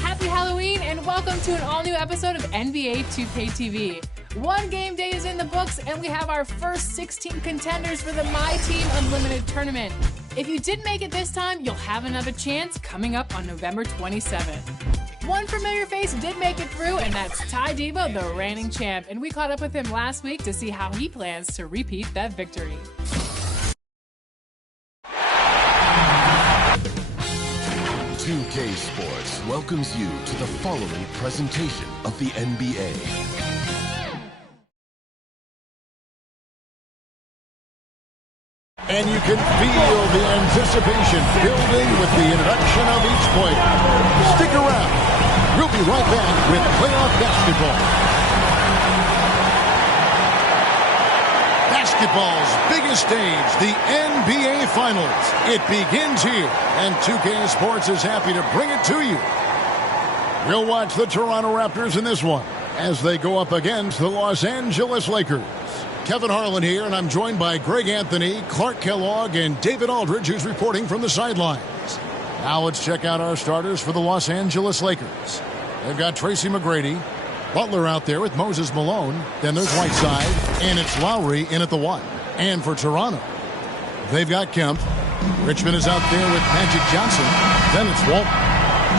Happy Halloween and welcome to an all-new episode of NBA 2KTV. One game day is in the books and we have our first 16 contenders for the My Team Unlimited tournament. If you didn't make it this time, you'll have another chance coming up on November 27th. One familiar face did make it through, and that's Ty Debo, the reigning champ, and we caught up with him last week to see how he plans to repeat that victory. .2K Sports welcomes you to the following presentation of the NBA. And you can feel the anticipation building with the introduction of each player. Stick around. We'll be right back with playoff basketball. Basketball's biggest stage, the NBA Finals. It begins here, and 2K Sports is happy to bring it to you. We'll watch the Toronto Raptors in this one as they go up against the Los Angeles Lakers. Kevin Harlan here, and I'm joined by Greg Anthony, Clark Kellogg, and David Aldridge, who's reporting from the sidelines. Now let's check out our starters for the Los Angeles Lakers. They've got Tracy McGrady, Butler out there with Moses Malone. Then there's Whiteside, and it's Lowry in at the 1. And for Toronto, they've got Kemp. Richmond is out there with Magic Johnson. Then it's Walton.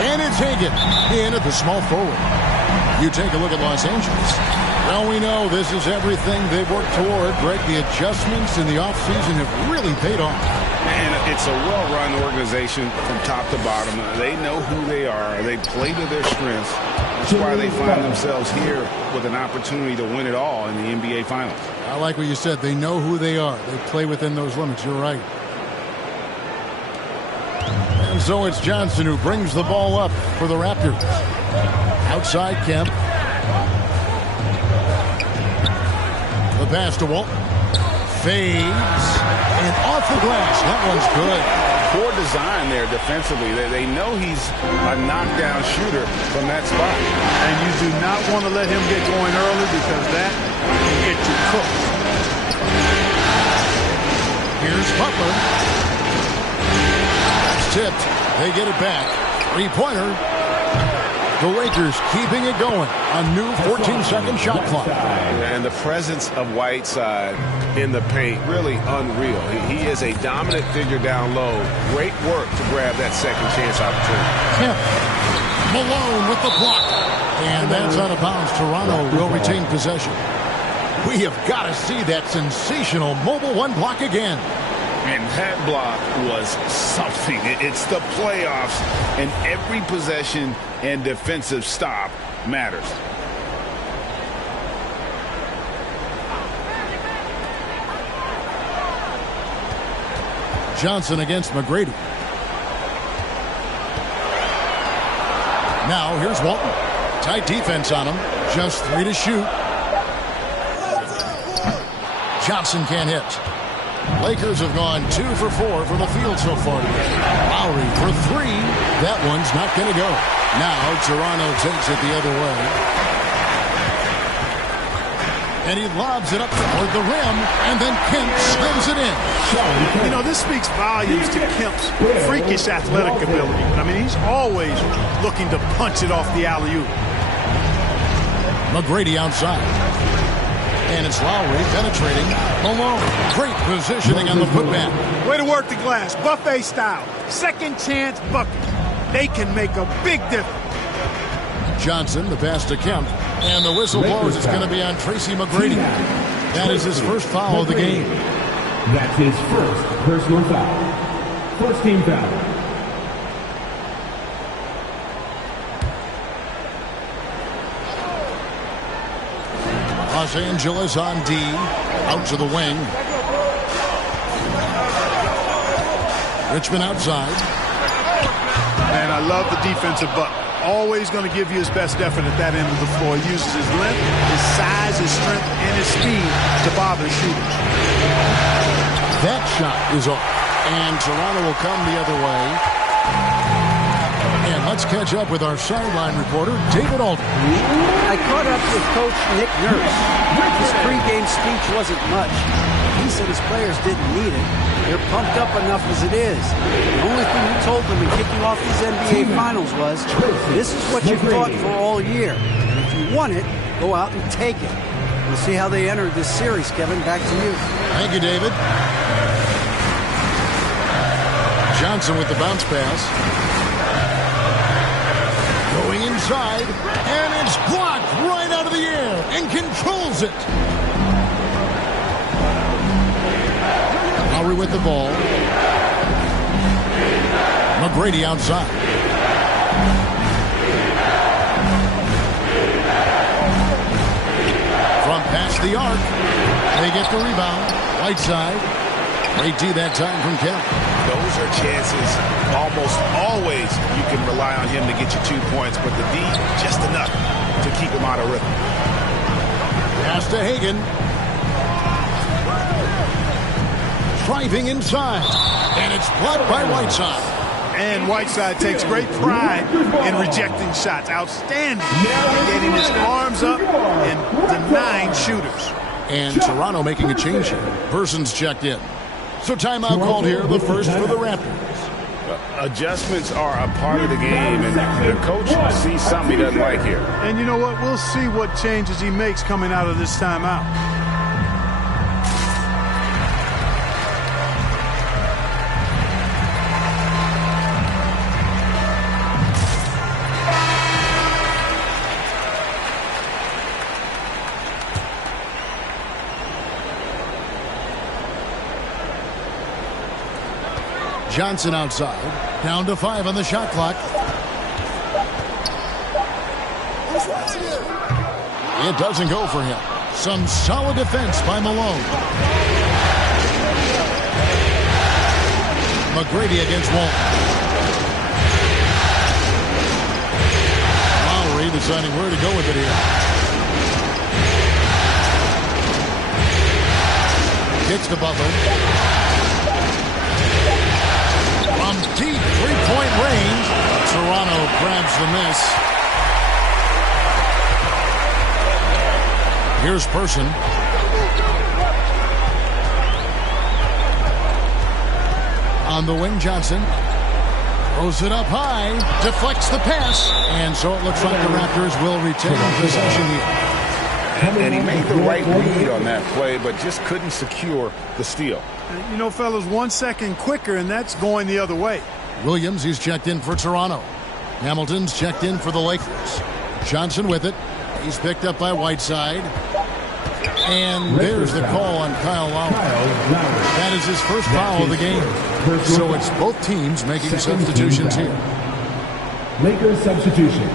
And it's Hagan in at the small forward. You take a look at Los Angeles. Well, we know this is everything they've worked toward. Greg, the adjustments in the offseason have really paid off. And it's a well-run organization from top to bottom. They know who they are. They play to their strengths. That's why they find themselves here with an opportunity to win it all in the NBA Finals. I like what you said. They know who they are. They play within those limits. You're right. And so it's Johnson who brings the ball up for the Raptors. Outside Kemp. The pass to Walton. Fades. And off the glass. That one's good. Poor design there defensively. They know he's a knockdown shooter from that spot. And you do not want to let him get going early because that can get you cooked. Here's Butler. That's tipped. They get it back. Three-pointer. The Lakers keeping it going. A new 14-second shot clock. And the presence of Whiteside in the paint, really unreal. He is a dominant figure down low. Great work to grab that second chance opportunity. Kemp. Malone with the block. And that's out of bounds. Toronto will retain possession. We have got to see that sensational mobile one block again. And that block was something. It's the playoffs, and every possession and defensive stop matters. Johnson against McGrady. Now here's Walton. Tight defense on him. Just 3 to shoot. Johnson can't hit. Lakers have gone 2 for 4 from the field so far today. Lowry for 3. That one's not going to go. Now Toronto takes it the other way. And he lobs it up toward the rim, and then Kemp slams it in. You know, this speaks volumes to Kemp's freakish athletic ability. I mean, he's always looking to punch it off the alley-oop. McGrady outside. And it's Lowry penetrating. Malone. Great positioning on the putback. Way to work the glass. Buffet style. Second chance bucket. They can make a big difference. Johnson, the pass to Kemp. And the whistle blows. It's going to be on Tracy McGrady. That is his first foul of the game. That's his first personal foul. First team foul. Los Angeles on D. Out to the wing. Richmond outside. And I love the defensive bucket. Always going to give you his best effort at that end of the floor. He uses his length, his size, his strength, and his speed to bother shooters. That shot is off. And Toronto will come the other way. And let's catch up with our sideline reporter, David Alton. I caught up with Coach Nick Nurse. His pregame speech wasn't much. He said his players didn't need it. They're pumped up enough as it is. The only thing he told them in kicking off these NBA Finals was, this is what you've fought for all year. And if you want it, go out and take it. We'll see how they enter this series, Kevin. Back to you. Thank you, David. Johnson with the bounce pass. Going inside, and it's blocked right out of the air and controls it. Lowry with the ball. McGrady outside. From past the arc. They get the rebound. Right side. Great D that time from Kemp. Those are chances almost always you can rely on him to get you 2 points, but the D, just enough to keep him out of rhythm. Pass to Hagan. Driving inside. And it's blocked by Whiteside. And Whiteside takes great pride in rejecting shots. Outstanding. Getting his arms up and denying shooters. And Toronto making a change here. Person's checked in. So timeout called here, the first for the Raptors. Adjustments are a part of the game, and the coach sees something he doesn't like here. And you know what? We'll see what changes he makes coming out of this timeout. Johnson outside. Down to 5 on the shot clock. It doesn't go for him. Some solid defense by Malone. McGrady against Walton. Lowry deciding where to go with it here. Kicks to Butler. From deep three-point range, Toronto grabs the miss. Here's Person. On the wing, Johnson. Throws it up high. Deflects the pass. And so it looks like the Raptors will retain possession here. And he made the right read on that play, but just couldn't secure the steal. You know, fellas, 1 second quicker, and that's going the other way. Williams, he's checked in for Toronto. Hamilton's checked in for the Lakers. Johnson with it. He's picked up by Whiteside. And there's the call on Kyle Lowry. That is his first foul of the game. So it's both teams making substitutions here. Lakers substitution.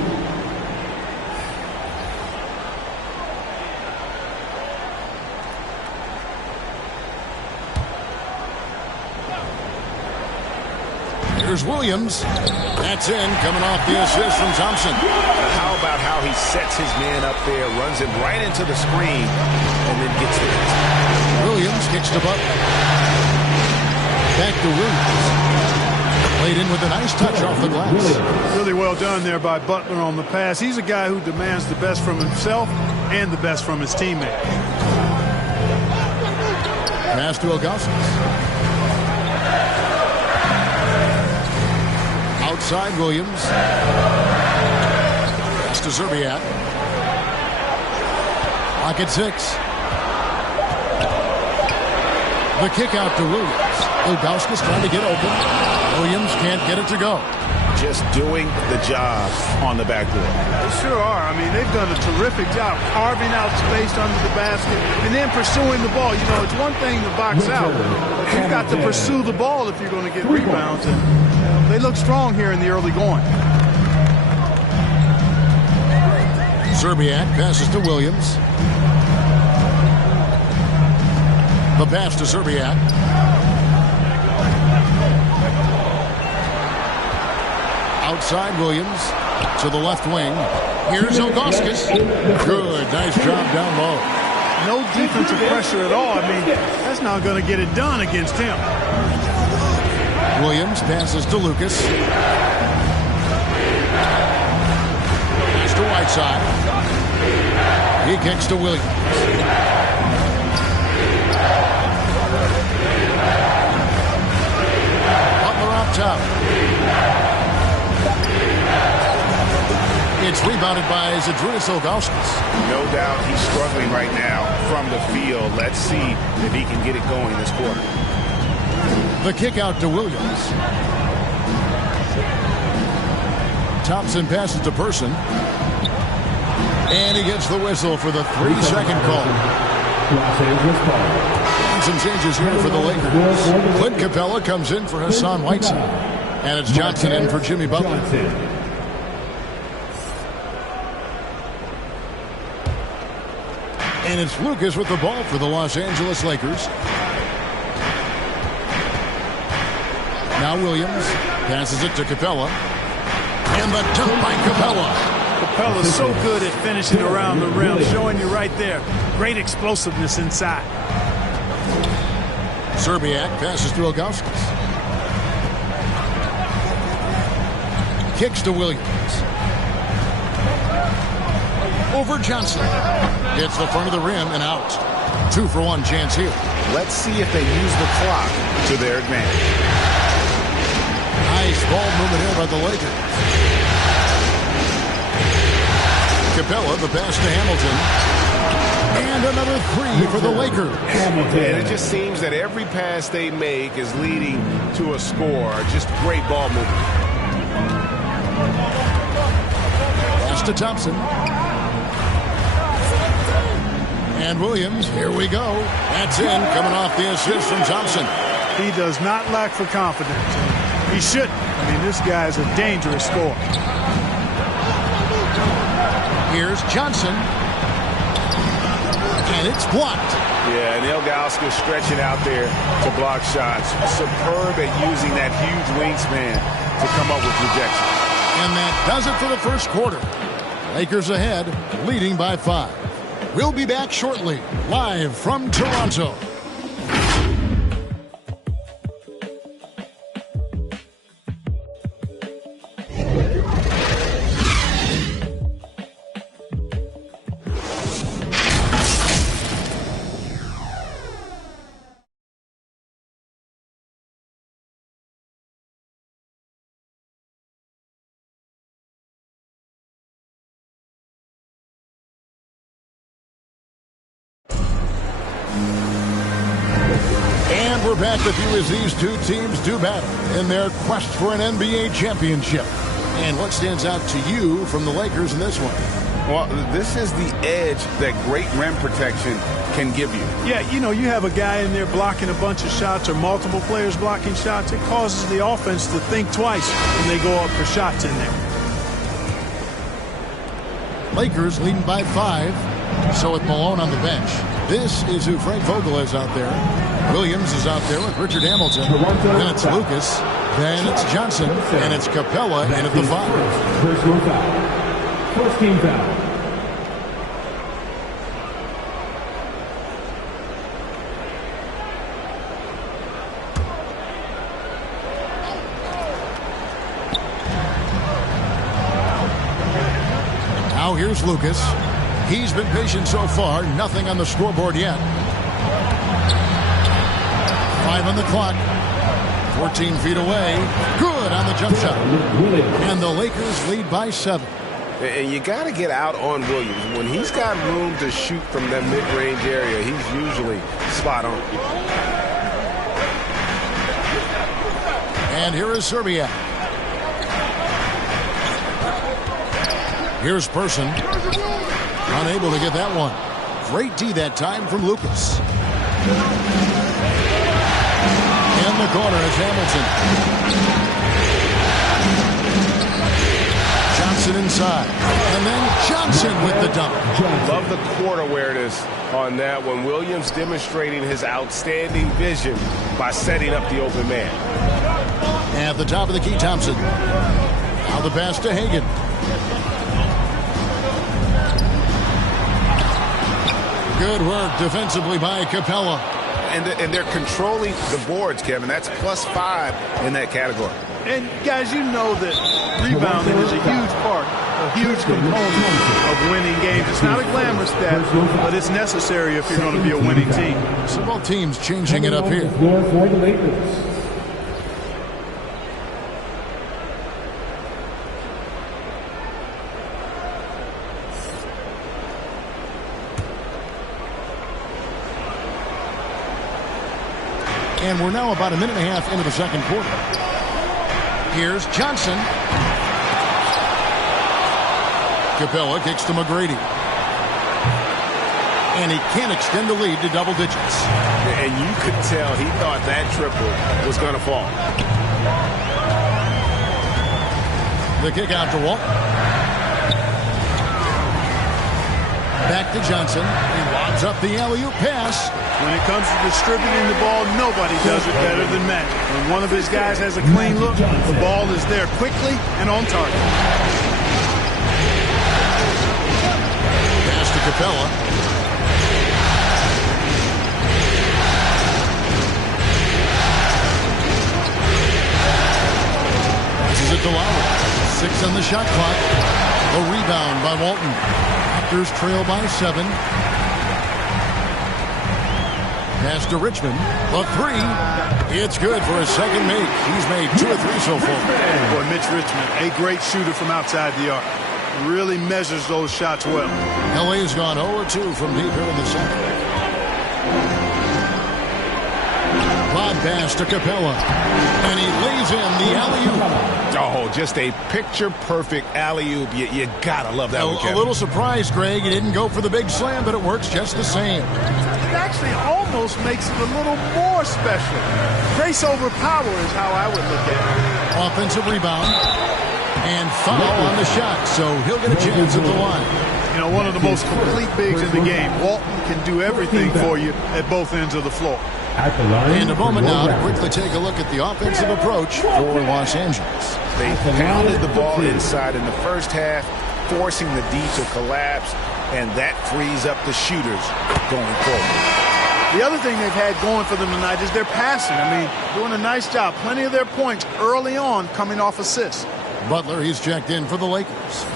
Here's Williams. That's in, coming off the assist from Thompson. How about how he sets his man up there, runs him right into the screen, and then gets it. Williams kicks to Butler. Back to Williams. Played in with a nice touch off the glass. Really well done there by Butler on the pass. He's a guy who demands the best from himself and the best from his teammates. Pass to Ilgauskas. Outside Williams. Pass to Zerbiak. Clock at 6. The kick out to Williams. Ilgauskas trying to get open. Williams can't get it to go. Just doing the job on the backboard. They sure are. I mean, they've done a terrific job carving out space under the basket and then pursuing the ball. You know, it's one thing to box out, but you've got to pursue the ball if you're going to get rebounds. And they look strong here in the early going. Zerbiak passes to Williams. The pass to Zerbiak. Outside Williams to the left wing. Here's Ilgauskas. Good, nice job down low. No defensive pressure at all. I mean, that's not going to get it done against him. Williams passes to Lucas. Pass to Whiteside. He kicks to Williams. Butler up top. It's rebounded by Zydrunas Ilgauskas. No doubt he's struggling right now from the field. Let's see if he can get it going this quarter. The kick out to Williams. Thompson passes to Person. And he gets the whistle for the 3-second call. And some changes here for the Lakers. Clint Capella comes in for Hassan Whiteside. And it's Johnson in for Jimmy Butler. And it's Lucas with the ball for the Los Angeles Lakers. Now Williams passes it to Capella. And the dunk by Capella. Capella's so good at finishing around the rim, showing you right there. Great explosiveness inside. Zerbiak passes to Ilgauskas. Kicks to Williams. Over Johnson. Hits the front of the rim and out. 2-for-1 chance here. Let's see if they use the clock to their advantage. Nice ball movement here by the Lakers. Capella, the pass to Hamilton. And another 3 for the Lakers. And it just seems that every pass they make is leading to a score. Just great ball movement. Pass to Thompson. And Williams, here we go. That's in, coming off the assist from Thompson. He does not lack for confidence. He shouldn't. I mean, this guy is a dangerous scorer. Here's Johnson. And it's blocked. Yeah, and Ilgauskas stretching out there to block shots. Superb at using that huge wingspan to come up with rejection. And that does it for the first quarter. Lakers ahead, leading by 5. We'll be back shortly, live from Toronto. We're back with you as these two teams do battle in their quest for an NBA championship. And what stands out to you from the Lakers in this one? Well, this is the edge that great rim protection can give you. Yeah, you know, you have a guy in there blocking a bunch of shots or multiple players blocking shots. It causes the offense to think twice when they go up for shots in there. Lakers leading by 5. So with Malone on the bench, this is who Frank Vogel is out there. Williams is out there with Richard Hamilton. Then it's Lucas. Then it's Johnson. And it's Capella in at the 5. Personal foul. First team foul. Now here's Lucas. He's been patient so far. Nothing on the scoreboard yet. 5 on the clock. 14 feet away. Good on the jump shot. And the Lakers lead by 7. And you got to get out on Williams. When he's got room to shoot from that mid-range area, he's usually spot on. And here is Serbia. Here's Person. Unable to get that one. Great D that time from Lucas. In the corner is Hamilton. Johnson inside. And then Johnson with the dunk. Love the court awareness on that one. Williams demonstrating his outstanding vision by setting up the open man. At the top of the key, Thompson. Now the pass to Hagan. Good work defensively by Capella. And they're controlling the boards, Kevin. That's +5 in that category. And, guys, you know that rebounding is a huge part, a huge component of winning games. It's not a glamorous stat, but it's necessary if you're going to be a winning team. So both teams changing it up here. For the Lakers. And we're now about a minute and a half into the second quarter. Here's Johnson. Capella kicks to McGrady. And he can't extend the lead to double digits. And you could tell he thought that triple was going to fall. The kick out to Walt. Back to Johnson. He lobs up the alley-oop pass. When it comes to distributing the ball, nobody does it better than Matt. When one of his guys has a clean look, the ball is there quickly and on target. Pass to Capella. Passes it to Lowry. 6 on the shot clock. A rebound by Walton. Raptors trail by 7. Pass to Richmond. A 3. It's good for a second make. He's made 2 or 3 so far. Boy, Mitch Richmond, a great shooter from outside the arc. Really measures those shots well. LA has gone 0-2 from deep here in the second. Lob pass to Capella. And he lays in the alley-oop. Oh, just a picture-perfect alley-oop. You gotta love that one, Kevin. A little surprised, Greg. He didn't go for the big slam, but it works just the same. It actually almost makes it a little more special. Grace over power is how I would look at it. Offensive rebound. And foul on the shot, so he'll get a chance at the line. You know, one of the most complete bigs in the game. Walton can do everything for you at both ends of the floor. And a moment now to quickly take a look at the offensive approach for Los Angeles. They pounded the ball inside in the first half, forcing the D to collapse, and that frees up the shooters going forward. The other thing they've had going for them tonight is their passing. I mean, doing a nice job. Plenty of their points early on coming off assists. Butler, he's checked in for the Lakers.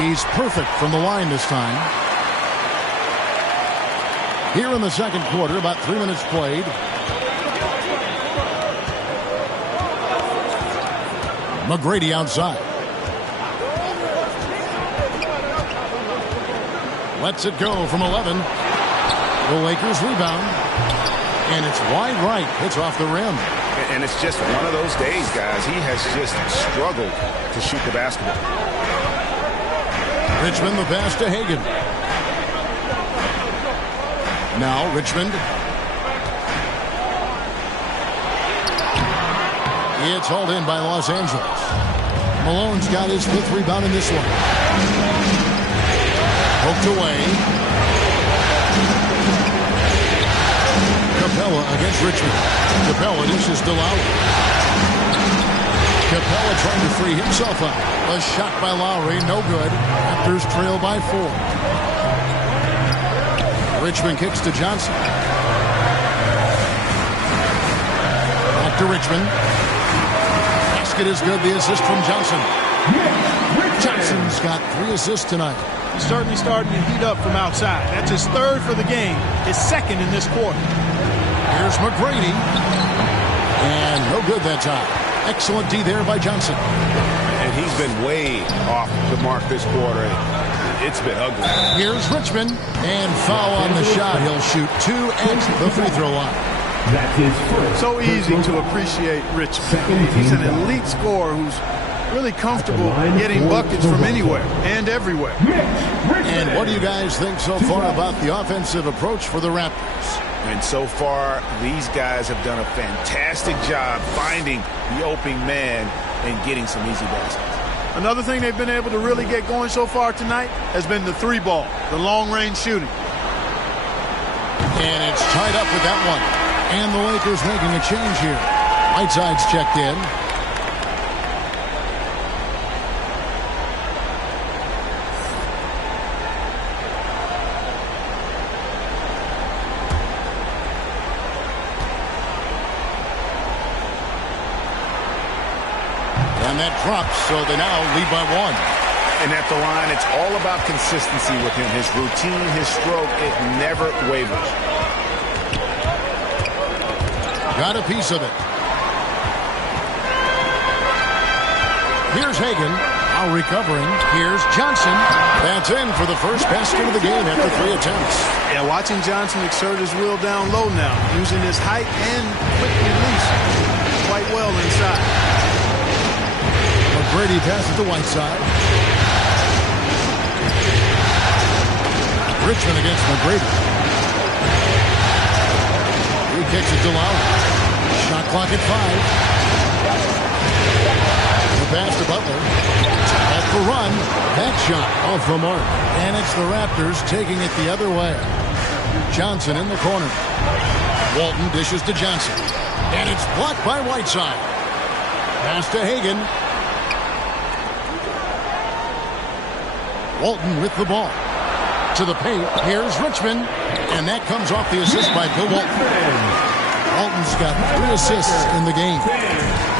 He's perfect from the line this time. Here in the second quarter, about 3 minutes played. McGrady outside. lets it go from 11. The Lakers rebound. And it's wide right. It's off the rim. And it's just one of those days, guys. He has just struggled to shoot the basketball. Richmond the pass to Hagan. Now Richmond. It's hauled in by Los Angeles. Malone's got his 5th rebound in this one. Poked away. Capella against Richmond. Capella dishes to Lowry. Capella trying to free himself up. A shot by Lowry, no good. Raptors trail by 4. Richmond kicks to Johnson. Back to Richmond. Basket is good. The assist from Johnson. Johnson's got 3 assists tonight. He's certainly starting to heat up from outside. That's his 3rd for the game. His 2nd in this quarter. Here's McGrady. And no good that time. Excellent D there by Johnson. And he's been way off the mark this quarter. It's been ugly. Here's Richmond. And foul on the shot. He'll shoot 2 at the free throw line. That's his first. So easy to appreciate Richmond. He's an elite scorer who's really comfortable getting buckets from anywhere and everywhere. And what do you guys think so far about the offensive approach for the Raptors? And so far, these guys have done a fantastic job finding the opening man and getting some easy baskets. Another thing they've been able to really get going so far tonight has been the 3-ball, the long-range shooting. And it's tied up with that one. And the Lakers making a change here. Whiteside's checked in. And that drops, so they now lead by 1. And at the line, it's all about consistency with him. His routine, his stroke, it never wavers. Got a piece of it. Here's Hagan. Now recovering. Here's Johnson. That's in for the first basket of the game after 3 attempts. Yeah, watching Johnson exert his will down low now, using his height and quick release quite well inside. McGrady passes to Whiteside. Richmond against McGrady. He kicks it to Lowry. Shot clock at 5. The pass to Butler. Off the run. That shot off the mark. And it's the Raptors taking it the other way. Johnson in the corner. Walton dishes to Johnson. And it's blocked by Whiteside. Pass to Hagan. Walton with the ball. To the paint. Here's Richmond. And that comes off the assist by Bill Walton. Walton's got 3 assists in the game.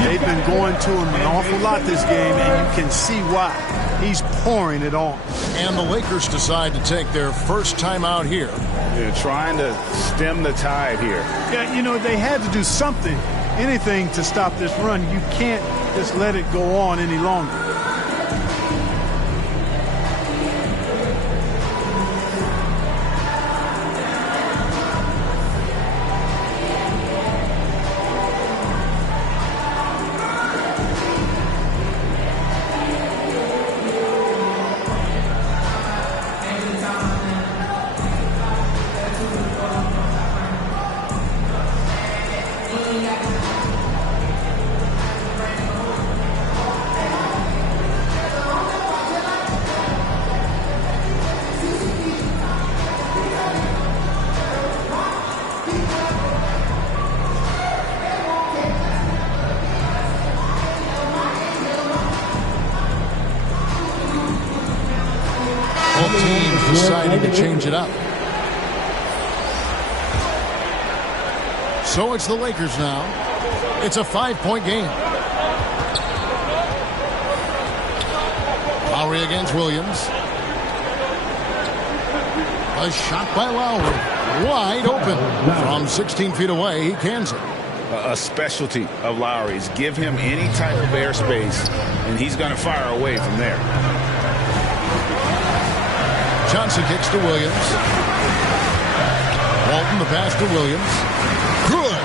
They've been going to him an awful lot this game, and you can see why. He's pouring it on. And the Lakers decide to take their first time out here. They're trying to stem the tide here. Yeah, you know, they had to do something, anything to stop this run. You can't just let it go on any longer. Both teams deciding to change it up. So it's the Lakers now. It's a 5-point game. Lowry against Williams. A shot by Lowry. Wide open. From 16 feet away, he cans it. A specialty of Lowry's. Give him any type of airspace, and he's going to fire away from there. Johnson kicks to Williams. Walton, the pass to Williams. Good.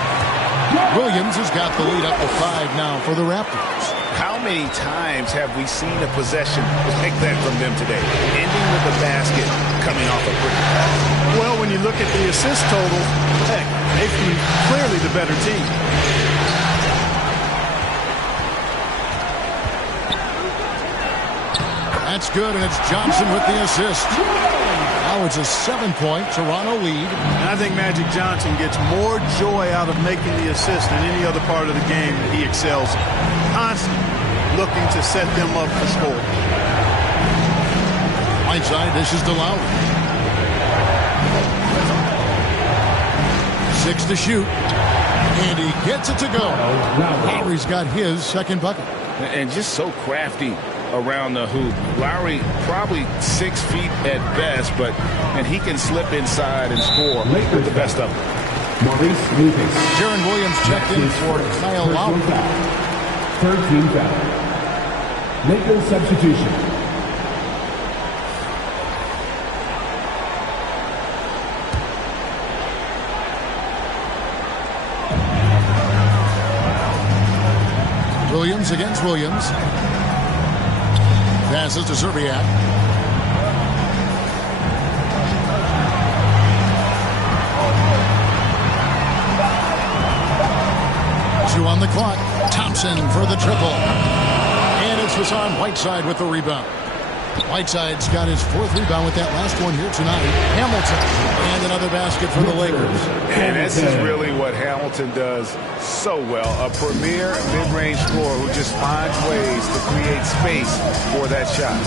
Williams has got the lead up to 5 now for the Raptors. How many times have we seen a possession like that from them today? Ending with the basket, coming off a quick pass. Well, when you look at the assist total, heck, they've been clearly the better team. That's good, and it's Johnson with the assist. Now it's a 7-point Toronto lead. And I think Magic Johnson gets more joy out of making the assist than any other part of the game that he excels in. Constantly looking to set them up for score. Right side, this is to Lowry. 6 to shoot. And he gets it to go. Lowry's got his second bucket. And just so crafty around the hoop. Lowry probably 6 feet at best, and he can slip inside and score with the best of them. Maurice Lucas. Jaron Williams checked in for Kyle Lowry. Third team foul. Lakers substitution. Williams against Williams. Passes to Zerbiak. Two on the clock. Thompson for the triple. And it's Hassan Whiteside with the rebound. Whiteside's got his 4th rebound with that last one here tonight. Hamilton. And another basket for the Lakers. And this is really what Hamilton does so well. A premier mid-range scorer who just finds ways to create space for that shot.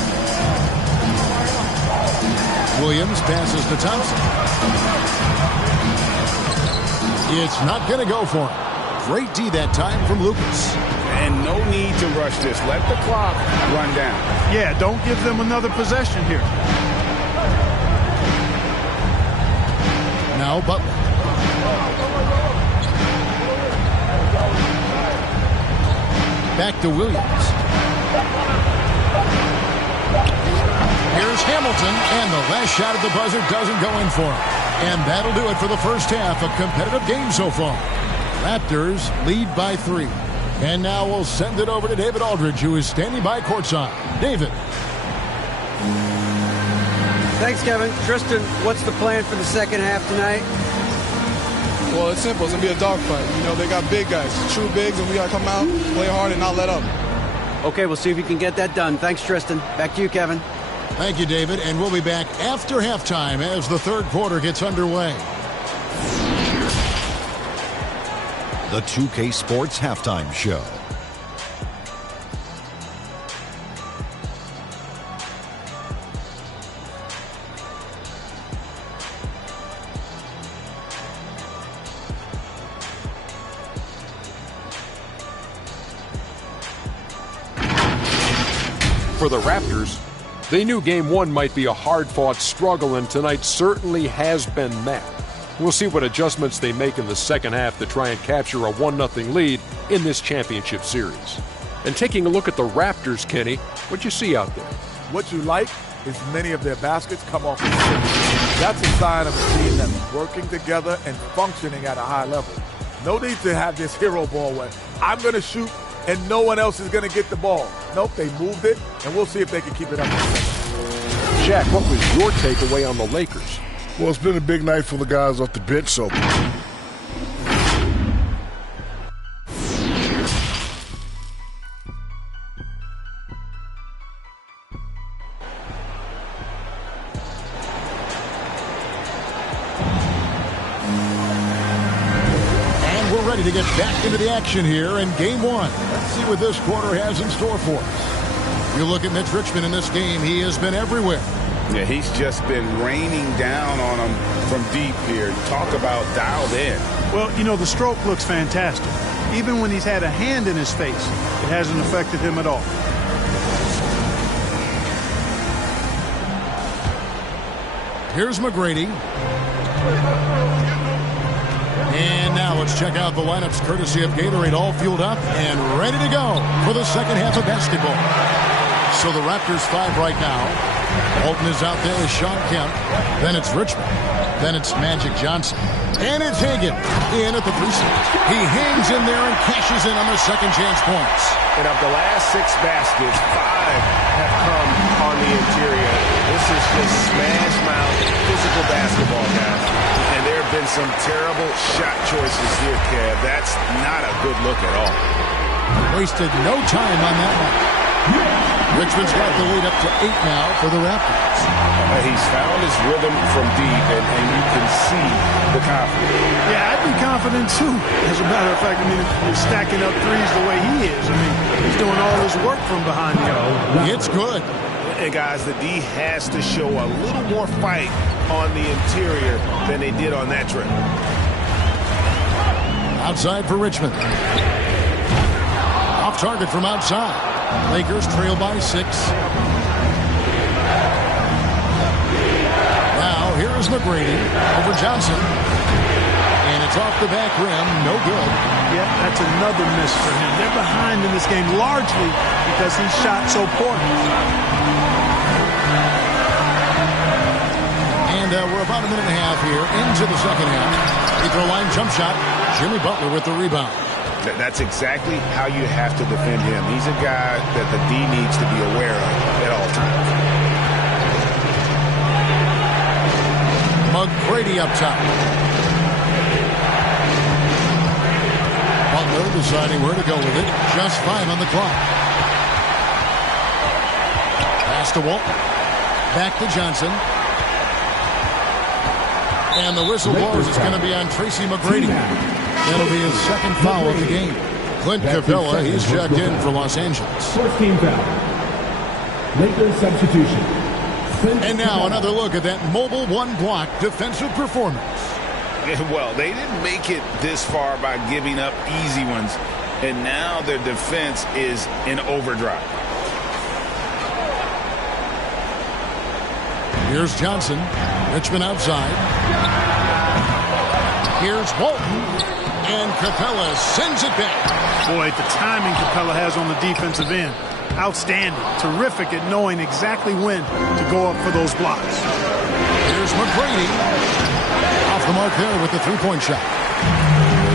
Williams passes to Thompson. It's not going to go for him. Great D that time from Lucas. And no need to rush this. Let the clock run down. Yeah, don't give them another possession here. Now Butler. Back to Williams. Here's Hamilton, and the last shot at the buzzer doesn't go in for him. And that'll do it for the first half. A competitive game so far. Raptors lead by 3. And now we'll send it over to David Aldridge, who is standing by courtside. David. Thanks, Kevin. Tristan, what's the plan for the second half tonight? Well, it's simple. It's going to be a dogfight. You know, they got big guys, true bigs, and we got to come out, play hard, and not let up. Okay, we'll see if you can get that done. Thanks, Tristan. Back to you, Kevin. Thank you, David. And we'll be back after halftime as the third quarter gets underway. The 2K Sports Halftime Show. For the Raptors, they knew Game 1 might be a hard-fought struggle, and tonight certainly has been that. We'll see what adjustments they make in the second half to try and capture a 1-0 lead in this championship series. And taking a look at the Raptors, Kenny, what you see out there? What you like is many of their baskets come off the six. That's a sign of a team that's working together and functioning at a high level. No need to have this hero ball where I'm going to shoot and no one else is going to get the ball. Nope, they moved it, and we'll see if they can keep it up. Shaq, what was your takeaway on the Lakers? Well, it's been a big night for the guys off the bench, so. Ready to get back into the action here in Game 1. Let's see what this quarter has in store for us. You look at Mitch Richmond in this game, he has been everywhere. Yeah, he's just been raining down on them from deep here. Talk about dialed in. Well, you know, the stroke looks fantastic. Even when he's had a hand in his face, it hasn't affected him at all. Here's McGrady. And now let's check out the lineups courtesy of Gatorade, all fueled up and ready to go for the second half of basketball. So the Raptors 5 right now. Walton is out there with Sean Kemp. Then it's Richmond. Then it's Magic Johnson. And it's Hagan in at the 3 seat. He hangs in there and cashes in on the second chance points. And of the last 6 baskets, 5 have come on the interior. This is just smash mouth physical basketball, guys. And there have been some terrible shot choices here, Kev. That's not a good look at all. Wasted no time on that one. Richmond's got the lead up to 8 now for the Raptors. He's found his rhythm from deep, and you can see the confidence. Yeah, I'd be confident too. As a matter of fact, I mean, if you're stacking up threes the way he is, I mean, he's doing all his work from behind the arc. It's good. And guys, the D has to show a little more fight on the interior than they did on that trip. Outside for Richmond. Off target from outside. Lakers trail by 6. Now, here is McGrady over Johnson. And it's off the back rim. No good. Yeah, that's another miss for him. They're behind in this game largely because he shot so poorly. And we're about a minute and a half here into the second half. Free throw line jump shot. Jimmy Butler with the rebound. That's exactly how you have to defend him. He's a guy that the D needs to be aware of at all times. McGrady up top. Butler deciding where to go with it. Just 5 on the clock. Pass to Walton. Back to Johnson. And the whistle blows. It's going to be on Tracy McGrady. That'll be his second foul of the game. Clint Capella, he's checked in for Los Angeles. First team foul. Lakers substitution. And now another look at that mobile one-block defensive performance. Well, they didn't make it this far by giving up easy ones, and now their defense is in overdrive. Here's Johnson. Richmond outside. Here's Walton. And Capella sends it back. Boy, the timing Capella has on the defensive end. Outstanding. Terrific at knowing exactly when to go up for those blocks. Here's McGrady. Off the mark there with the three-point shot.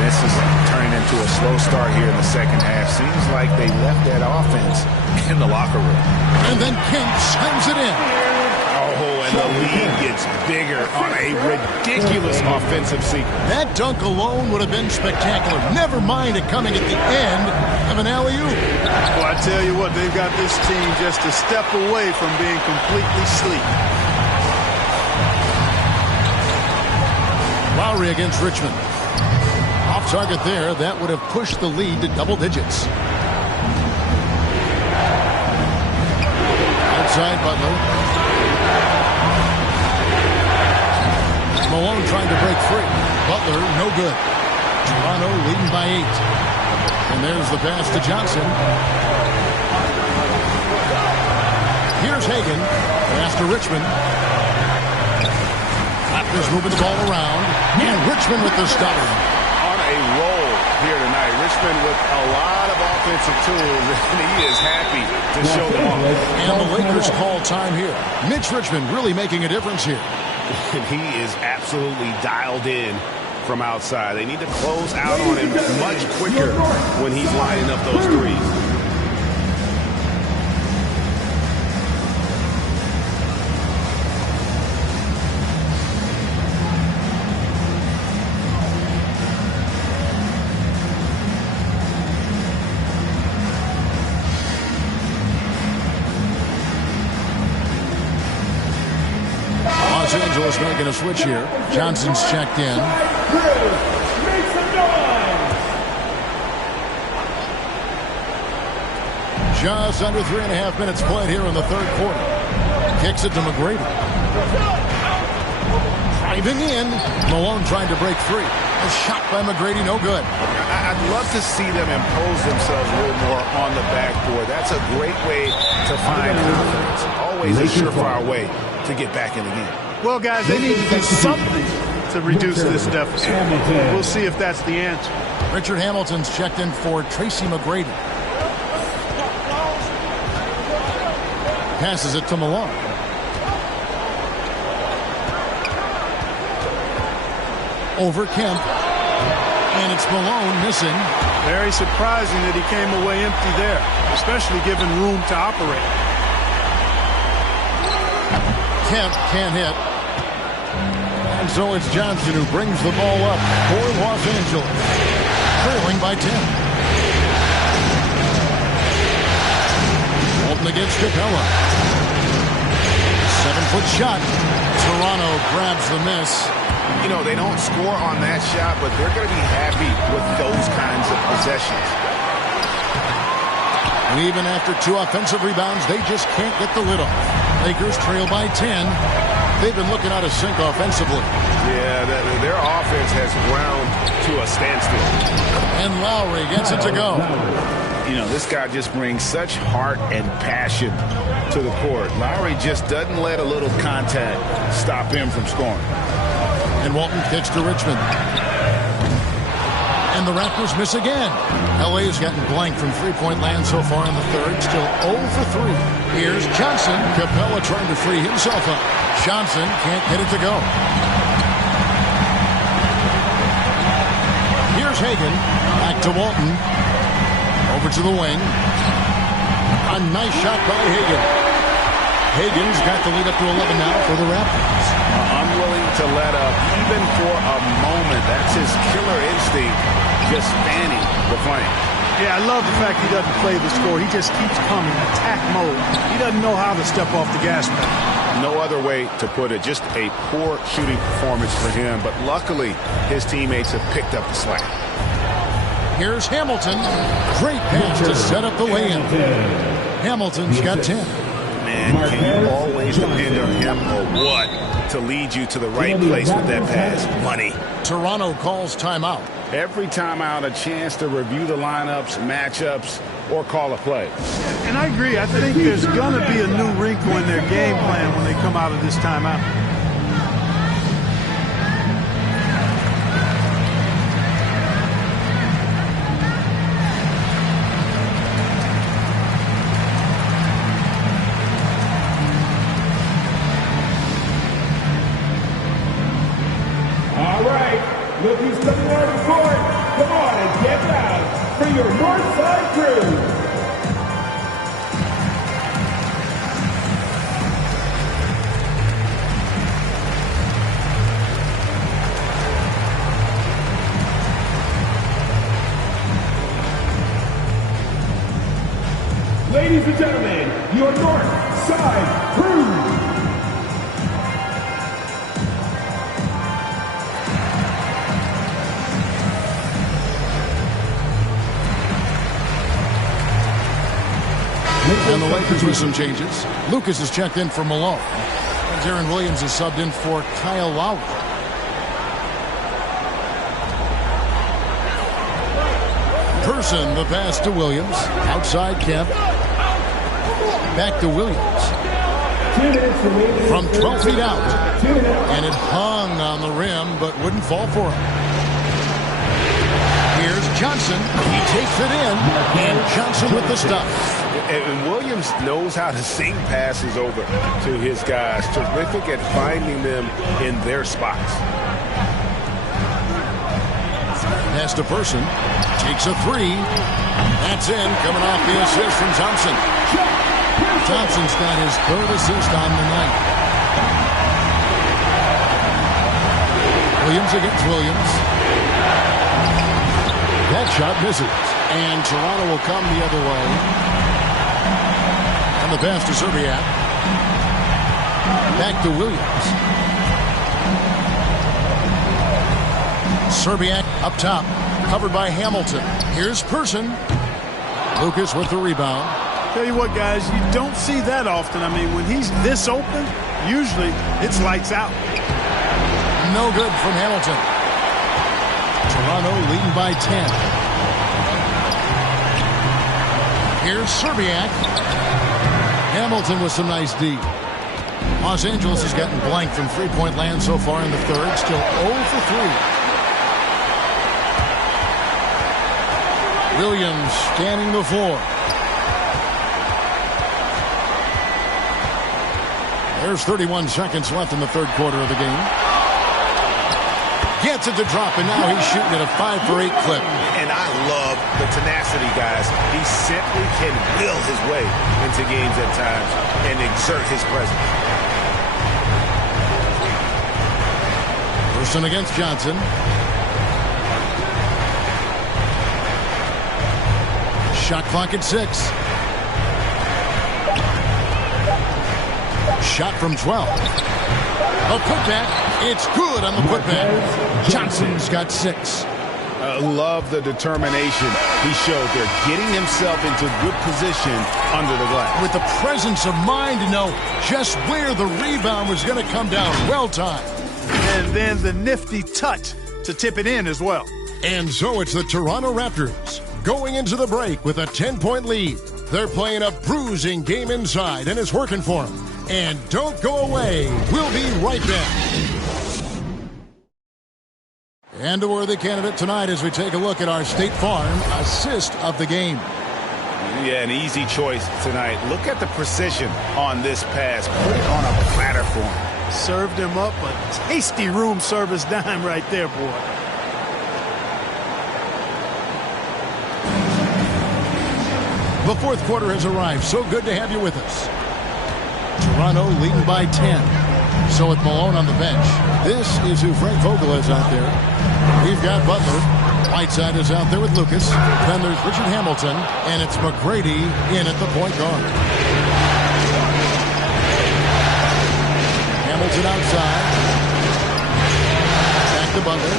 This is turning into a slow start here in the second half. Seems like they left that offense in the locker room. And then Kemp slams it in. Oh, and the lead gets bigger on a ridiculous offensive sequence. That dunk alone would have been spectacular. Never mind it coming at the end of an alley-oop. Well, I tell you what, they've got this team just a step away from being completely asleep. Lowry against Richmond. Off target there. That would have pushed the lead to double digits. Outside Butler. Malone trying to break free. Butler, no good. Toronto leading by 8. And there's the pass to Johnson. Here's Hagan. Pass to Richmond. Raptors moving the ball around. And Richmond with the stop. On a roll here tonight. Richmond with a lot of offensive tools, and he is happy to show them off. And the Lakers call time here. Mitch Richmond really making a difference here. And he is absolutely dialed in from outside. They need to close out on him much quicker when he's lining up those threes. Los Angeles making a switch here. Johnson's checked in. Just under 3.5 minutes played here in the third quarter. Kicks it to McGrady. Driving in. Malone trying to break free. A shot by McGrady, no good. I'd love to see them impose themselves a little more on the backboard. That's a great way to find confidence. Always a surefire way to get back in the game. Well, guys, they need to do something to reduce this deficit. We'll see if that's the answer. Richard Hamilton's checked in for Tracy McGrady. Passes it to Malone. over Kemp. And it's Malone missing. Very surprising that he came away empty there, especially given room to operate. Kemp can't hit. And so it's Johnson who brings the ball up for Los Angeles, trailing by 10. Walton against Capella. 7-foot shot. Toronto grabs the miss. You know, they don't score on that shot, but they're going to be happy with those kinds of possessions. And even after 2 offensive rebounds, they just can't get the lid off. Lakers trail by 10. They've been looking out of sync offensively. Yeah, their offense has ground to a standstill. And Lowry gets it to go. You know, this guy just brings such heart and passion to the court. Lowry just doesn't let a little contact stop him from scoring. And Walton kicks to Richmond. And the Raptors miss again. LA has gotten blank from three-point land so far in the third. Still 0 for 3. Here's Johnson. Capella trying to free himself up. Johnson can't get it to go. Here's Hagan. Back to Walton. Over to the wing. A nice shot by Hagan. Hagan's got the lead up to 11 now for the Raptors. Unwilling to let up even for a moment. That's his killer instinct, just fanning the flame. Yeah, I love the fact he doesn't play the score. He just keeps coming, attack mode. He doesn't know how to step off the gas pedal. No other way to put it. Just a poor shooting performance for him. But luckily, his teammates have picked up the slack. Here's Hamilton. Great pass to set up the lay-in. Hamilton's got 10. Man, can you always depend on him or what to lead you to the right place with that pass? Money. Toronto calls timeout. Every timeout, a chance to review the lineups, matchups, or call a play. And I agree. I think there's going to be a new wrinkle in their game plan when they come out of this timeout. Rookies coming out of court. Come on and get loud for your Northside crew. Ladies and gentlemen, your Northside crew. And the Lakers with some changes. Lucas is checked in for Malone. And Aaron Williams is subbed in for Kyle Lowry. Person, the pass to Williams. Outside Kemp. Back to Williams. From 12 feet out. And it hung on the rim, but wouldn't fall for him. Here's Johnson. He takes it in. And Johnson with the stuff. And Williams knows how to sing passes over to his guys. Terrific at finding them in their spots. Pass to Person. Takes a 3. That's in. Coming off the assist from Thompson. Thompson's got his 3rd assist on the night. Williams against Williams. That shot misses. And Toronto will come the other way. The pass to Serbiak. Back to Williams. Serbiak up top. Covered by Hamilton. Here's Person. Lucas with the rebound. Tell you what, guys, you don't see that often. I mean, when he's this open, usually it's lights out. No good from Hamilton. Toronto leading by 10. Here's Serbiak. Hamilton with some nice D. Los Angeles has gotten blank from three-point land so far in the third. Still 0 for 3. Williams scanning the floor. There's 31 seconds left in the third quarter of the game. Gets it to drop, and now he's shooting at a 5-for-8 clip. And I love the tenacity, guys. He simply can will his way into games at times and exert his presence. Person against Johnson. Shot clock at 6. Shot from 12. A putback. It's good on the putback. Johnson's got 6. Love the determination he showed there, getting himself into good position under the glass. With the presence of mind to know just where the rebound was going to come down. Well timed. And then the nifty touch to tip it in as well. And so it's the Toronto Raptors going into the break with a 10-point lead. They're playing a bruising game inside, and it's working for them. And don't go away. We'll be right back. And a worthy candidate tonight as we take a look at our State Farm assist of the game. Yeah, an easy choice tonight. Look at the precision on this pass. Put it on a platter for him. Served him up a tasty room service dime right there, boy. The fourth quarter has arrived. So good to have you with us. Toronto leading by 10. So with Malone on the bench, this is who Frank Vogel is out there. We've got Butler. Whiteside is out there with Lucas. Then there's Richard Hamilton, and it's McGrady in at the point guard. Hamilton outside. Back to Butler.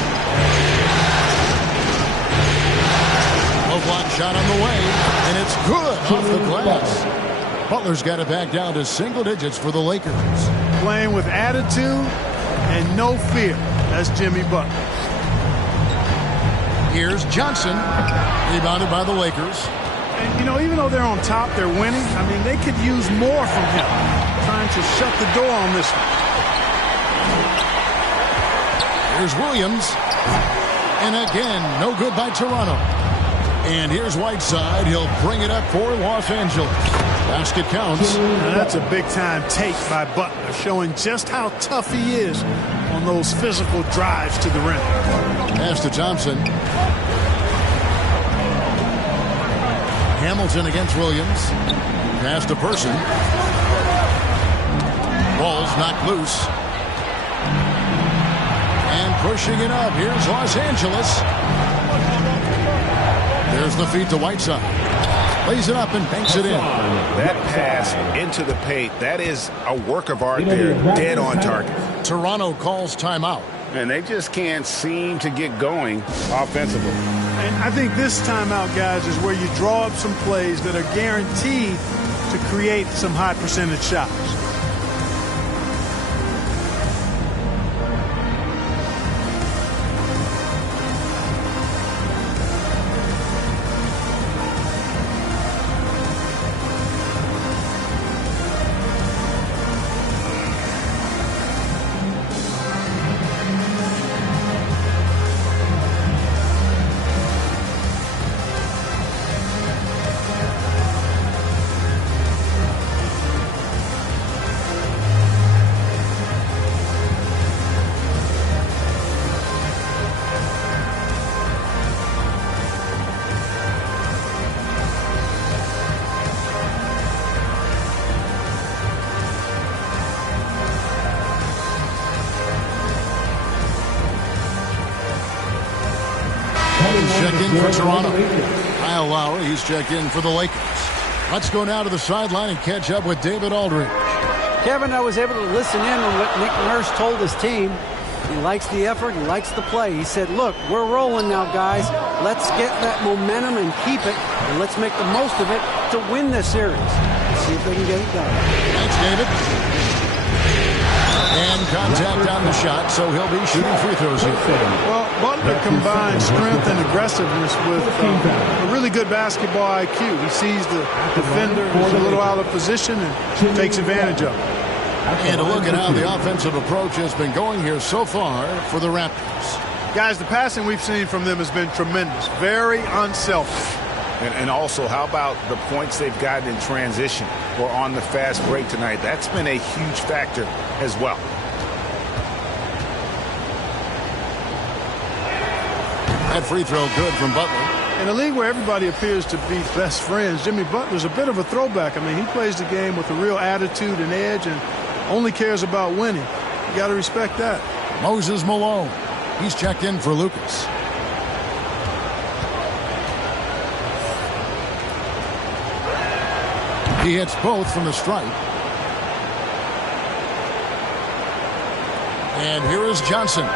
Low block shot on the way, and it's good off the glass. Butler's got it back down to single digits for the Lakers. Playing with attitude and no fear. That's Jimmy Butler. Here's Johnson, rebounded by the Lakers. And, you know, even though they're on top, they're winning. I mean, they could use more from him. Trying to shut the door on this one. Here's Williams. And again, no good by Toronto. And here's Whiteside. He'll bring it up for Los Angeles. Basket counts. Now that's a big-time take by Butler, showing just how tough he is on those physical drives to the rim. Pass to Thompson. Hamilton against Williams. Pass to Person. Ball's knocked loose. And pushing it up. Here's Los Angeles. There's the feed to Whiteside. Lays it up and banks it in. That pass into the paint, that is a work of art there, dead on target. Toronto calls timeout. And they just can't seem to get going offensively. And I think this timeout, guys, is where you draw up some plays that are guaranteed to create some high percentage shots. Check in for Toronto. Kyle Lowry, he's checked in for the Lakers. Let's go now to the sideline and catch up with David Aldridge. Kevin, I was able to listen in on what Nick Nurse told his team. He likes the effort. He likes the play. He said, look, we're rolling now, guys. Let's get that momentum and keep it, and let's make the most of it to win this series. Let's see if they can get it done. Thanks, David. And contact on the shot, so he'll be shooting free throws here. Well, Butler combines strength and aggressiveness with a really good basketball IQ. He sees the defender who's a little out of position and takes advantage of it. And a look at how the offensive approach has been going here so far for the Raptors. Guys, the passing we've seen from them has been tremendous. Very unselfish. And also, how about the points they've gotten in transition or on the fast break tonight? That's been a huge factor as well. That free throw good from Butler. In a league where everybody appears to be best friends, Jimmy Butler's a bit of a throwback. I mean, he plays the game with a real attitude and edge and only cares about winning. You got to respect that. Moses Malone. He's checked in for Lucas. He hits both from the stripe. And here is Johnson.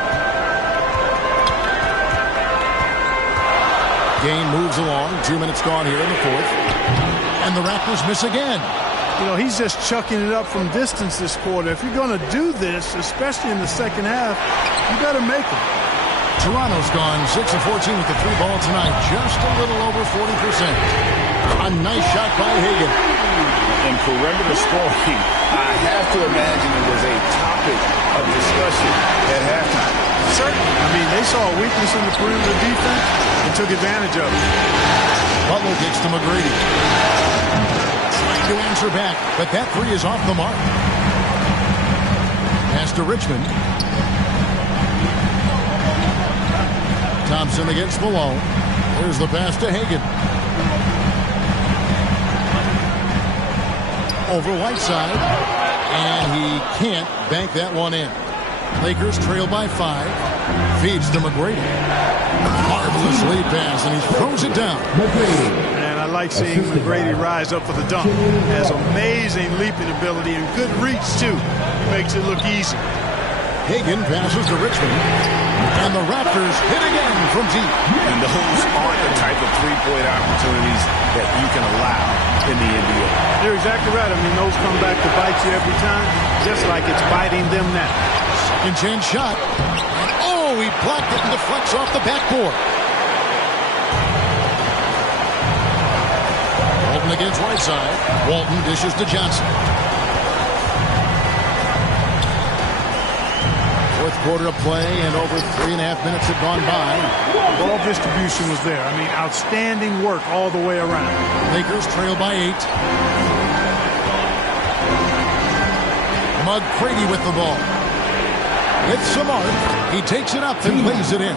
Game moves along. 2 minutes gone here in the fourth. And the Raptors miss again. You know, he's just chucking it up from distance this quarter. If you're going to do this, especially in the second half, you better make it. Toronto's gone 6 of 14 with the three ball tonight. Just a little over 40%. A nice shot by Hagan. In perimeter scoring, I have to imagine it was a topic of discussion at halftime. Certainly. I mean, they saw a weakness in the perimeter defense and took advantage of it. Butler kicks to McGrady. Trying to answer back, but that three is off the mark. Pass to Richmond. Thompson against Malone. Here's the pass to Hagan. Over Whiteside. And he can't bank that one in. Lakers trail by 5. Feeds to McGrady. Marvelous lead pass, and he throws it down. And I like seeing McGrady rise up for the dunk. Has amazing leaping ability and good reach, too. He makes it look easy. Hagan passes to Richmond. And the Raptors hit again from deep. And those aren't the type of three-point opportunities that you can allow in the NBA. You're exactly right. I mean, those come back to bite you every time, just like it's biting them now. Second chance shot. And oh, he blocked it and deflects off the backboard. Walton against Whiteside. Walton dishes to Johnson. Fourth quarter of play, and over 3.5 minutes have gone by. Ball distribution was there. I mean, outstanding work all the way around. Lakers trail by 8. McGrady with the ball. It's Samart. He takes it up and lays it in.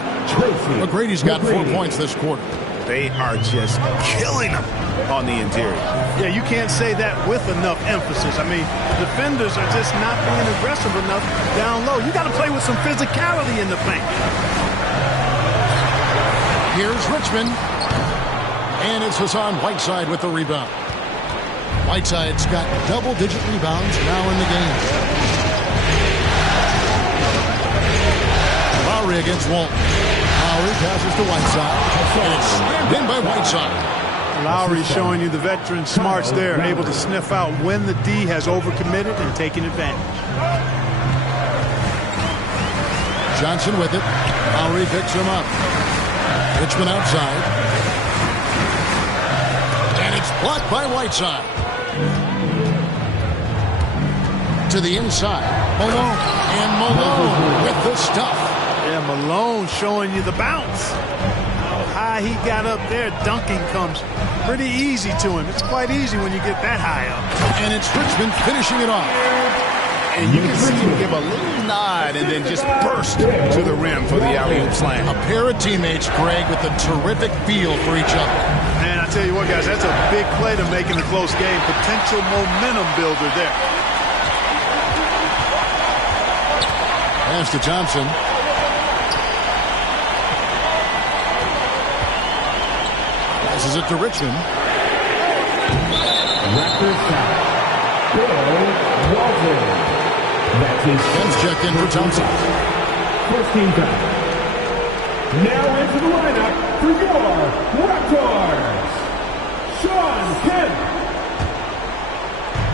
McGrady's got 4 points this quarter. They are just killing them on the interior. Yeah, you can't say that with enough emphasis. I mean, defenders are just not being aggressive enough down low. You got to play with some physicality in the paint. Here's Richmond. And it's Hassan Whiteside with the rebound. Whiteside's got double-digit rebounds now in the game. Lowry against Walton. Lowry passes to Whiteside. And it's slammed in by Whiteside. Lowry showing you the veteran smarts there, able to sniff out when the D has overcommitted and taking advantage. Johnson with it. Lowry picks him up. Richmond outside. And it's blocked by Whiteside. To the inside. Malone. And Malone with the stuff. Yeah, Malone showing you the bounce. How high he got up there. Dunking comes pretty easy to him. It's quite easy when you get that high up. And it's Richmond finishing it off. And you can see him give a little nod and then just burst to the rim for the alley-oop slam. A pair of teammates, Greg, with a terrific feel for each other. And I tell you what, guys, that's a big play to make in a close game. Potential momentum builder there. Pass to Thompson. Passes it to Richmond. Raptors foul. Bill Walton. Ken's checked in for Thompson. First team foul. Now into the lineup for your Raptors, Sean Kemp.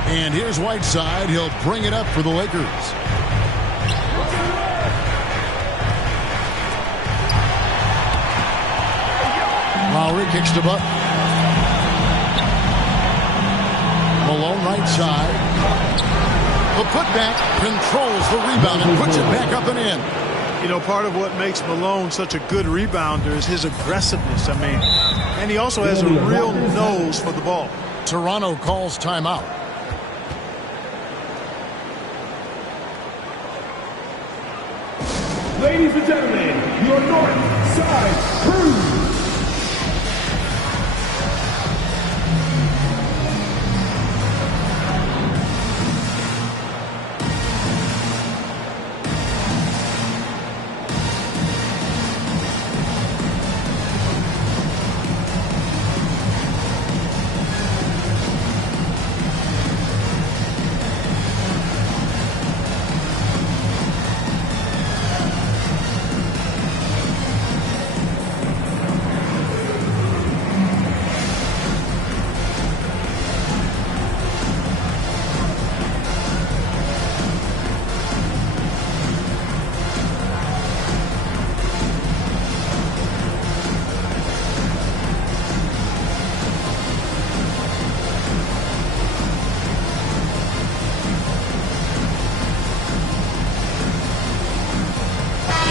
And here's Whiteside. He'll bring it up for the Lakers. Lowry kicks to Butler. Malone right side. The putback controls the rebound and puts it back up and in. You know, part of what makes Malone such a good rebounder is his aggressiveness. I mean, and he also has a real nose for the ball. Toronto calls timeout. Ladies and gentlemen, your North side, Cruz.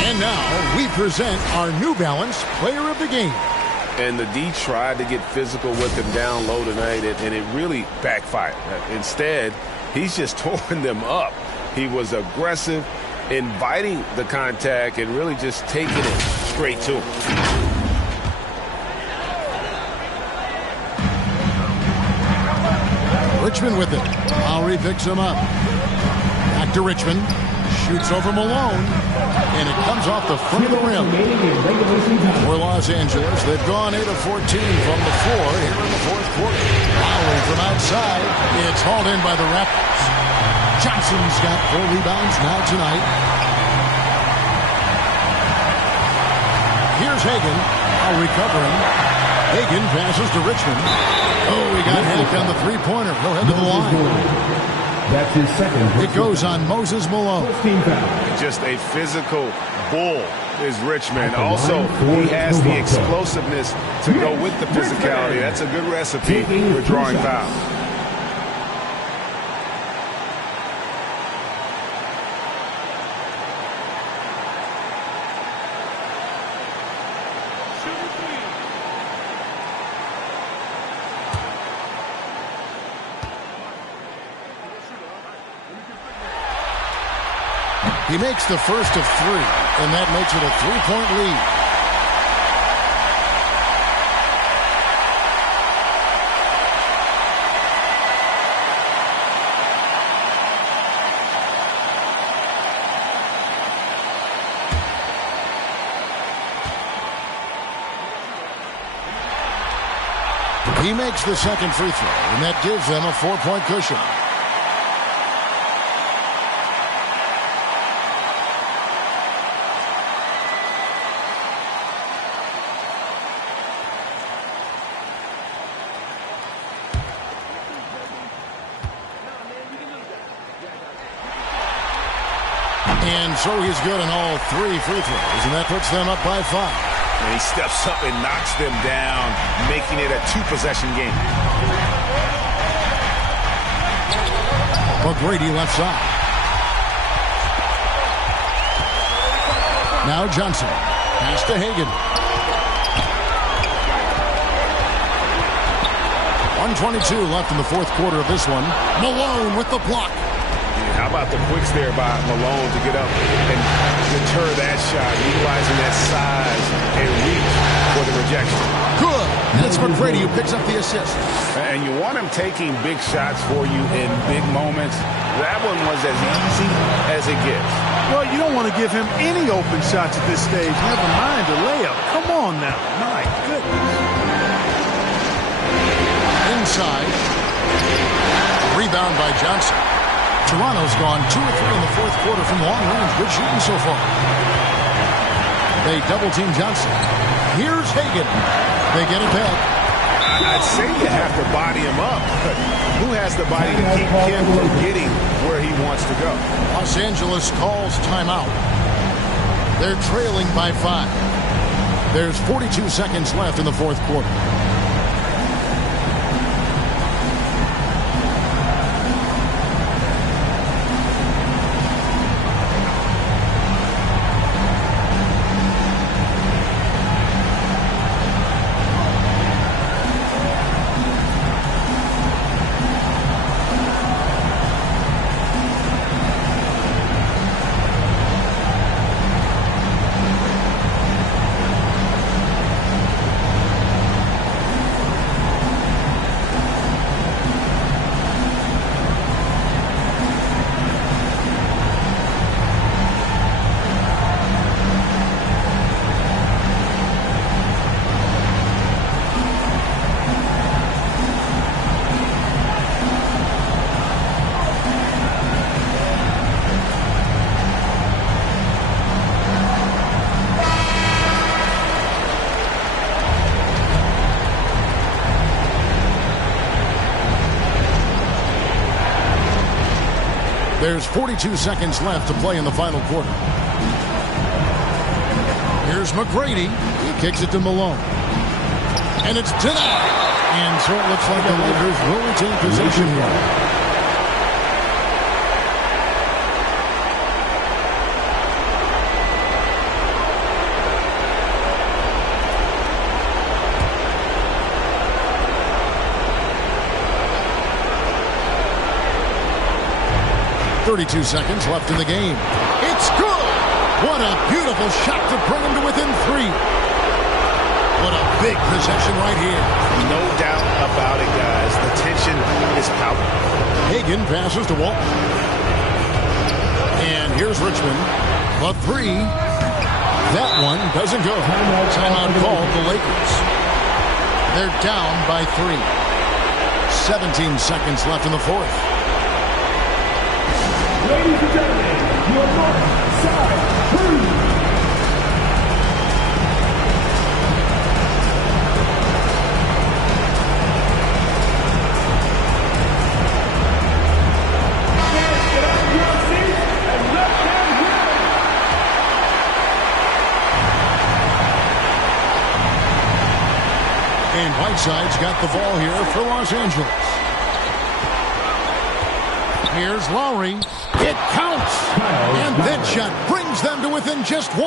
And now we present our New Balance Player of the Game. And the D tried to get physical with him down low tonight, and it really backfired. Instead, he's just tore them up. He was aggressive, inviting the contact, and really just taking it straight to him. Richmond with it. Lowry picks him up. Back to Richmond. Shoots over Malone. And it comes off the front of the rim. For Los Angeles, they've gone 8 of 14 from the floor here in the fourth quarter. Lowry from outside. It's hauled in by the Raptors. Johnson's got 4 rebounds now tonight. Here's Hagan. Now recovering. Hagan passes to Richmond. Oh, he got hacked on the three-pointer. He'll head to the line. That's his second. It goes on Moses Malone. Just a physical bull is Richmond. Also, he has the explosiveness to go with the physicality. That's a good recipe for drawing fouls. He makes the first of 3, and that makes it a 3-point lead. He makes the second free throw, and that gives them a 4-point cushion. And so he's good on all 3 free throws, and that puts them up by 5. And he steps up and knocks them down, making it a 2-possession game. McGrady left side. Now Johnson. Pass to Hagan. 1:22 left in the fourth quarter of this one. Malone with the block. How about the quicks there by Malone to get up and deter that shot, utilizing that size and reach for the rejection. Good. That's McGrady who picks up the assist. And you want him taking big shots for you in big moments. That one was as easy as it gets. Well, you don't want to give him any open shots at this stage. Never mind a layup. Come on now. My goodness. Inside. Rebound by Johnson. Toronto's gone 2 of 3 in the fourth quarter from long range. Good shooting so far. They double-team Johnson. Here's Hagan. They get it back. I'd say you have to body him up, but who has the body to keep him from getting where he wants to go? Los Angeles calls timeout. They're trailing by 5. There's 42 seconds left in the fourth quarter. There's 42 seconds left to play in the final quarter. Here's McGrady. He kicks it to Malone. And it's denied. And so it looks like the Lakers will retain possession here. .32 seconds left in the game. It's good! What a beautiful shot to bring him to within 3. What a big possession right here. No doubt about it, guys. The tension is palpable. Hagan passes to Walton. And here's Richmond. The 3. That one doesn't go. Timeout called the Lakers. They're down by 3. 17 seconds left in the fourth. Ladies and gentlemen, your north side crew. Get out of your seats and let them win. And Whiteside's got the ball here for Los Angeles. Here's Lowry. It counts. And that shot brings them to within just 1.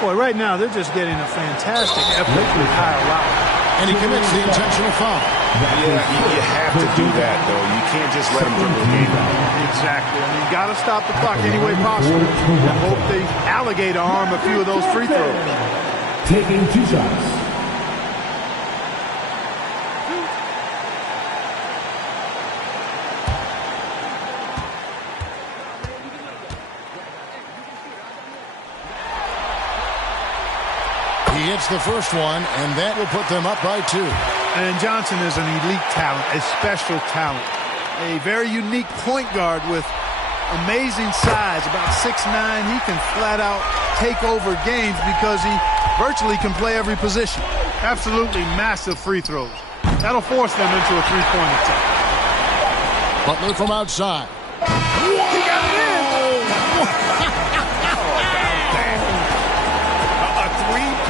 Boy, right now they're just getting a fantastic effort with Kyle Lowry. And he commits the intentional foul. Yeah, you have to do that, though. You can't just let him dribble the game out. Exactly. I mean, you got to stop the clock any way possible. I hope they alligator arm a few of those free throws. Taking 2 shots. He hits the first one, and that will put them up by 2. And Johnson is an elite talent, a special talent. A very unique point guard with amazing size, about 6'9". He can flat out take over games because he virtually can play every position. Absolutely massive free throws. That'll force them into a three-point attack. Butler from outside. He got it in!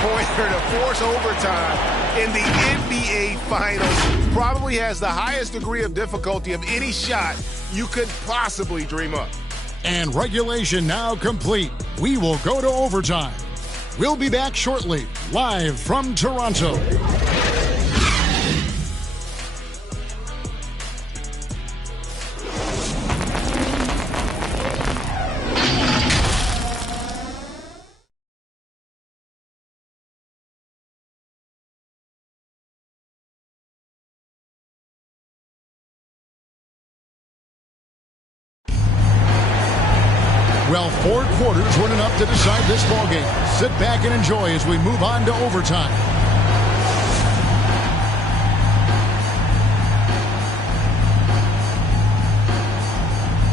Pointer to force overtime in the NBA Finals. Probably has the highest degree of difficulty of any shot you could possibly dream up. And regulation now complete. We will go to overtime. We'll be back shortly, live from Toronto. Well, 4 quarters weren't enough to decide this ballgame. Sit back and enjoy as we move on to overtime.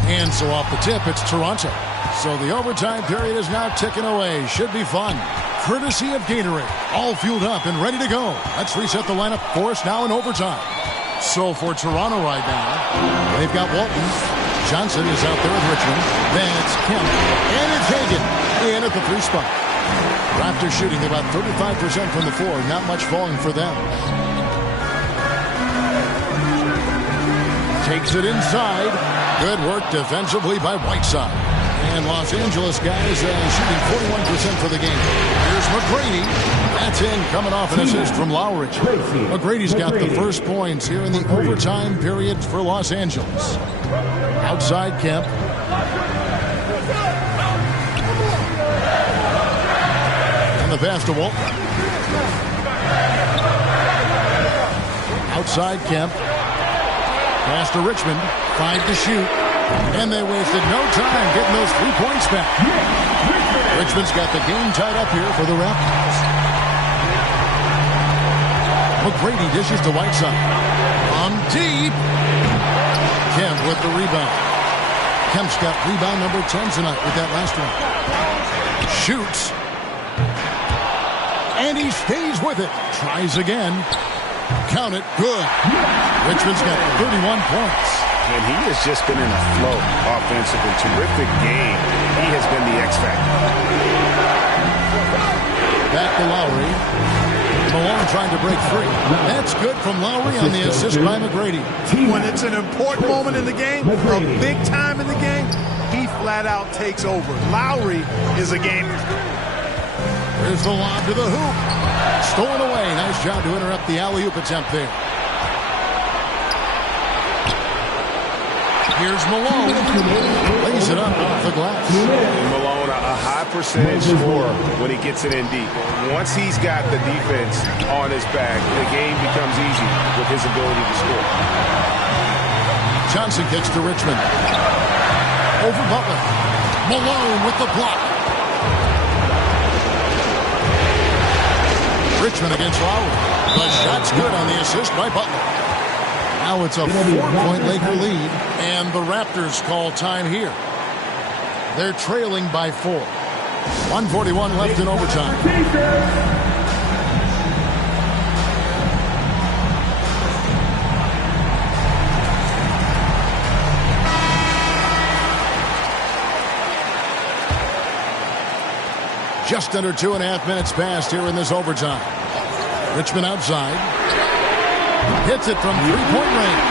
And so off the tip, it's Toronto. So the overtime period is now ticking away. Should be fun. Courtesy of Gatorade. All fueled up and ready to go. Let's reset the lineup for us now in overtime. So for Toronto right now, they've got Walton. Johnson is out there with Richmond. That's Kemp. And it's Hagan in at the 3 spot. Raptors shooting about 35% from the floor. Not much falling for them. Takes it inside. Good work defensively by Whiteside. And Los Angeles guys shooting 41% for the game. Here's McGrady. That's in, coming off an assist from Lowry. McGrady's got the first points here in the overtime period for Los Angeles. Outside Kemp. And the pass to Walton. Outside Kemp. Pass to Richmond. 5 to shoot. And they wasted no time getting those 3 points back. Richmond's got the game tied up here for the Raptors. McGrady dishes to Whiteside. On deep. Kemp with the rebound. Kemp's got rebound number 10 tonight with that last one. Shoots. And he stays with it. Tries again. Count it. Good. Richmond's got 31 points. And he has just been in a flow offensively. Terrific game. He has been the X factor. Back to Lowry. Malone trying to break free. That's good from Lowry on the assist by McGrady. When it's an important moment in the game, a big time in the game, he flat out takes over. Lowry is a gamer. Here's the lob to the hoop. Stolen away. Nice job to interrupt the alley-oop attempt there. Here's Malone. Lays it up off the glass. Malone, a high percentage scorer when he gets it in deep. Once he's got the defense on his back, the game becomes easy with his ability to score. Johnson kicks to Richmond. Over Butler. Malone with the block. Richmond against Lowry. The shot's good on the assist by Butler. Now it's a 4-point Laker lead, and the Raptors call time here. They're trailing by 4. 1:41 left in overtime. Just under 2.5 minutes passed here in this overtime. Richmond outside. Hits it from three-point range.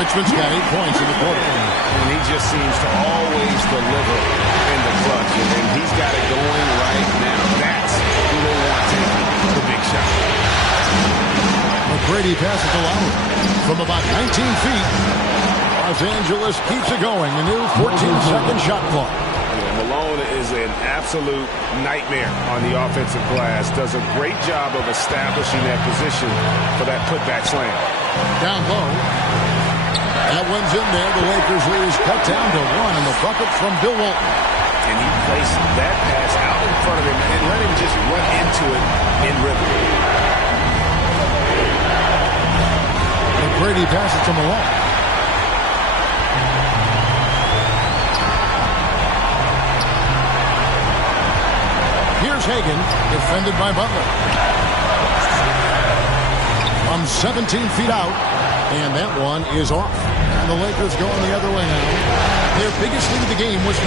Richmond's got 8 points in the quarter. And he just seems to always deliver in the clutch. And he's got it going right now. That's who they want taking the big shot. McGrady passes to Lowry from about 19 feet. Los Angeles keeps it going. A new 14-second shot clock. Malone is an absolute nightmare on the offensive glass. Does a great job of establishing that position for that putback slam. Down low. That one's in there. The Lakers lead is cut down to 1 on the bucket from Bill Walton. And he placed that pass out in front of him and let him just run into it in rhythm. McGrady passes to Malone. Here's Hagan, defended by Butler. From 17 feet out, and that one is off. And the Lakers going the other way now. Their biggest lead of the game was 9.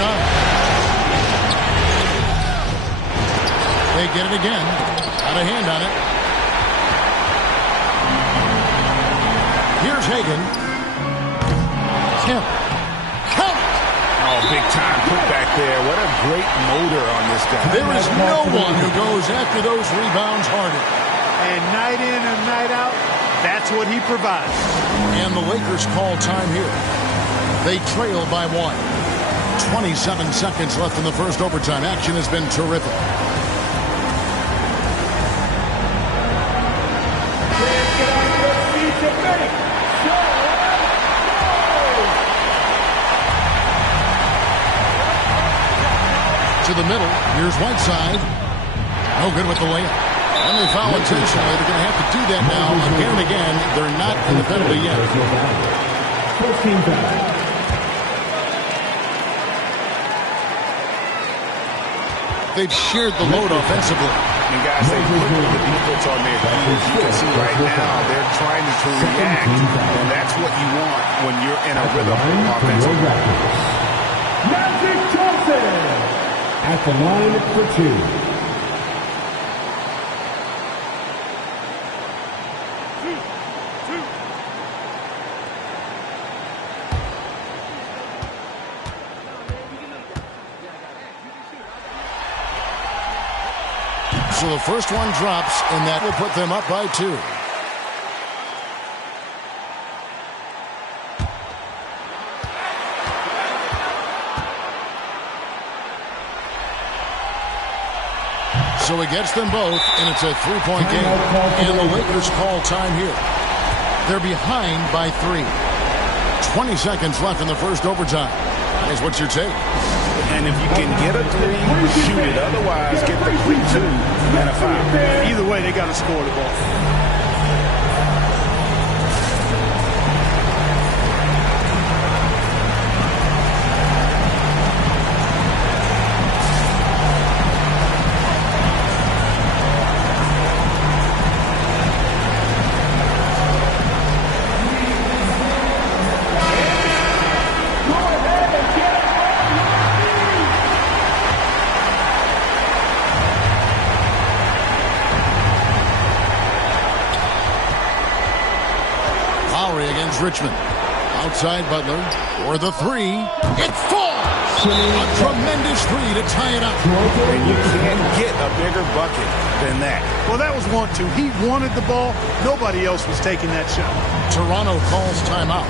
They get it again. Got a hand on it. Here's Hagan. Kemp. Oh, big time put back there. What a great motor on this guy. There is no one who goes after those rebounds harder. And night in and night out, that's what he provides. And the Lakers call time here. They trail by 1. 27 seconds left in the first overtime. Action has been terrific. To the middle. Here's Whiteside. No good with the layup. And they foul intentionally. They're going to have to do that now again and again. They're not in the penalty yet. They've shared the load offensively. And guys, they put the defense on their heels. You can see right now they're trying to react. And that's what you want when you're in a rhythm offensively. Magic Johnson at the line for 2. So the first one drops, and that will put them up by 2. So he gets them both, and it's a 3-point game. And the Lakers call time here. They're behind by 3. 20 seconds left in the first overtime. That's what's your take? And if you can get a 3, shoot it. Otherwise, get the quick 2 and a 5. Either way, they got to score the ball. Richmond. Outside Butler for the three. It falls! A tremendous three to tie it up. And you can't get a bigger bucket than that. Well, that was 1-2. He wanted the ball. Nobody else was taking that shot. Toronto calls timeout.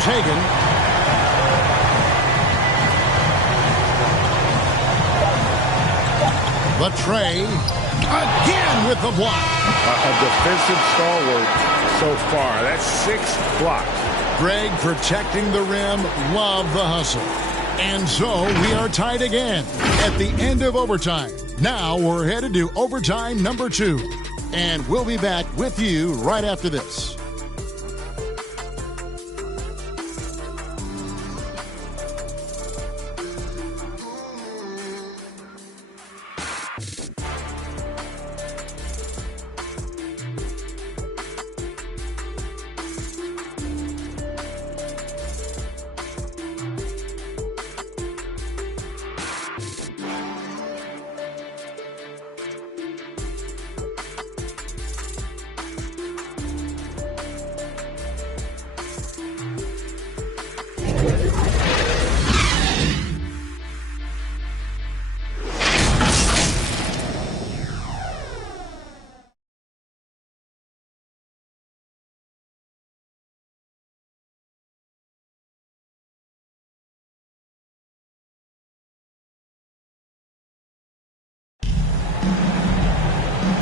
Hagan. The tray. Again with the block. A defensive stalwart so far. That's 6 blocks. Greg protecting the rim. Love the hustle. And so we are tied again at the end of overtime. Now we're headed to overtime number 2. And we'll be back with you right after this.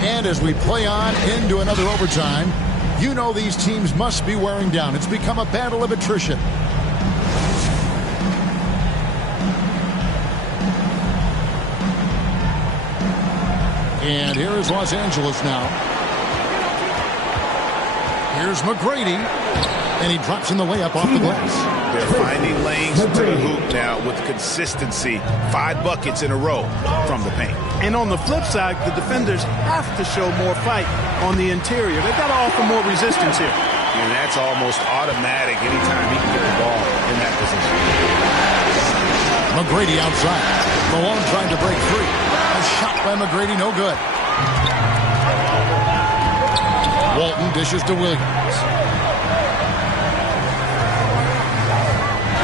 And as we play on into another overtime, you know these teams must be wearing down. It's become a battle of attrition. And here is Los Angeles now. Here's McGrady. And he drops in the layup off the glass. They're finding lanes to the hoop now with consistency. 5 buckets in a row from the paint. And on the flip side, the defenders have to show more fight on the interior. They've got to offer more resistance here. And that's almost automatic anytime he can get the ball in that position. McGrady outside. Malone trying to break free. A shot by McGrady, no good. Walton dishes to Williams.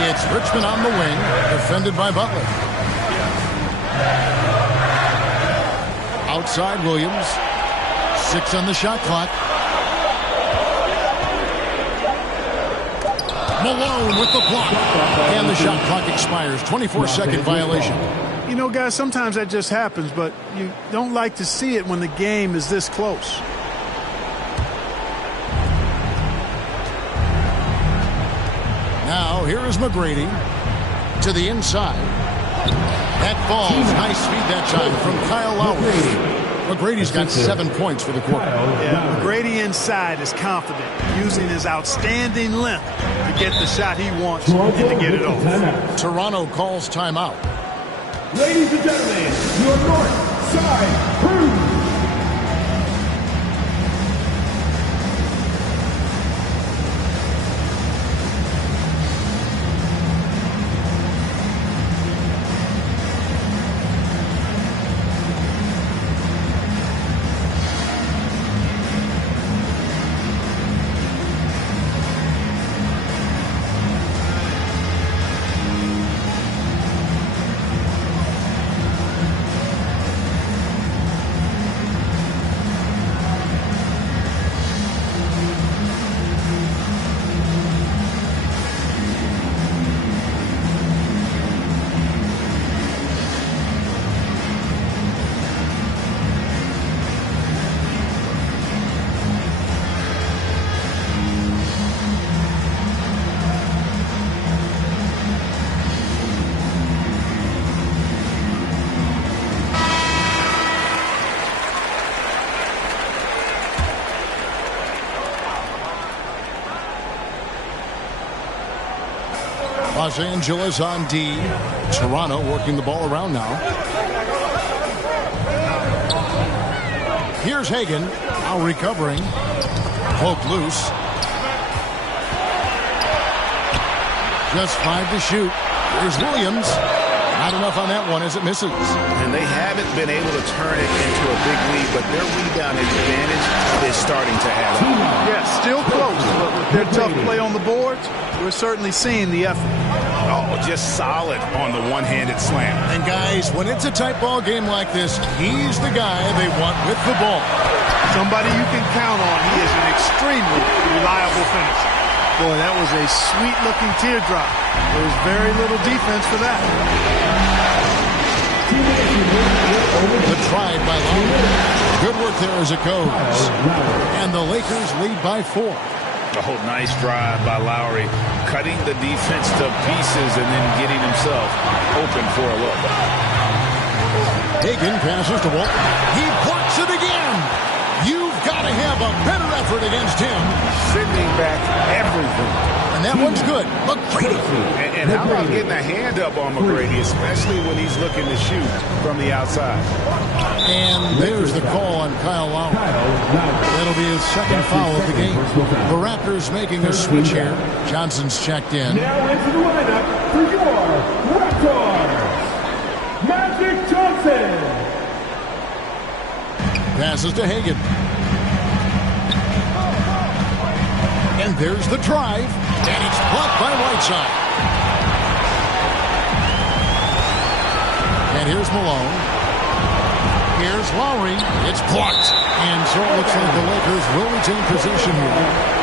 It's Richmond on the wing, defended by Butler. Outside Williams. 6 on the shot clock. Malone with the block. And the shot clock expires. 24-second violation. You know, guys, sometimes that just happens, but you don't like to see it when the game is this close. Now, here is McGrady to the inside. That falls. Nice feed that time from Kyle Lowry. McGrady's got 7 points for the quarter. Yeah, McGrady inside is confident, using his outstanding length to get the shot he wants and to get it off. Toronto calls timeout. Ladies and gentlemen, your North Side Crew. Los Angeles on D. Toronto working the ball around now. Here's Hagan. Now recovering. Poked loose. Just 5 to shoot. Here's Williams. Not enough on that one as it misses. And they haven't been able to turn it into a big lead, but their rebound advantage is starting to add up. Yeah, still close, but with their tough play on the boards, we're certainly seeing the effort. Oh, just solid on the one-handed slam. And guys, when it's a tight ball game like this, he's the guy they want with the ball. Somebody you can count on. He is an extremely reliable finisher. Boy, that was a sweet-looking teardrop. There was very little defense for that. The try by Lowry. Good work there as it goes. And the Lakers lead by 4. Oh, nice drive by Lowry. Cutting the defense to pieces and then getting himself open for a look. Hagan passes to Walt. He blocks it again. You've got to have a better effort against him. Sending back everything. And that one's good. McGrady. And how about getting a hand up on McGrady, especially when he's looking to shoot from the outside. And there's the call on Kyle Lowry. That'll be his second foul of the game. The Raptors making a switch here. Johnson's checked in. Now into the lineup for your Raptors, Magic Johnson. Passes to Hagan. And there's the drive. And it's blocked by Whiteside. And here's Malone. Here's Lowry. It's blocked. And so it looks like the Lakers will retain possession here.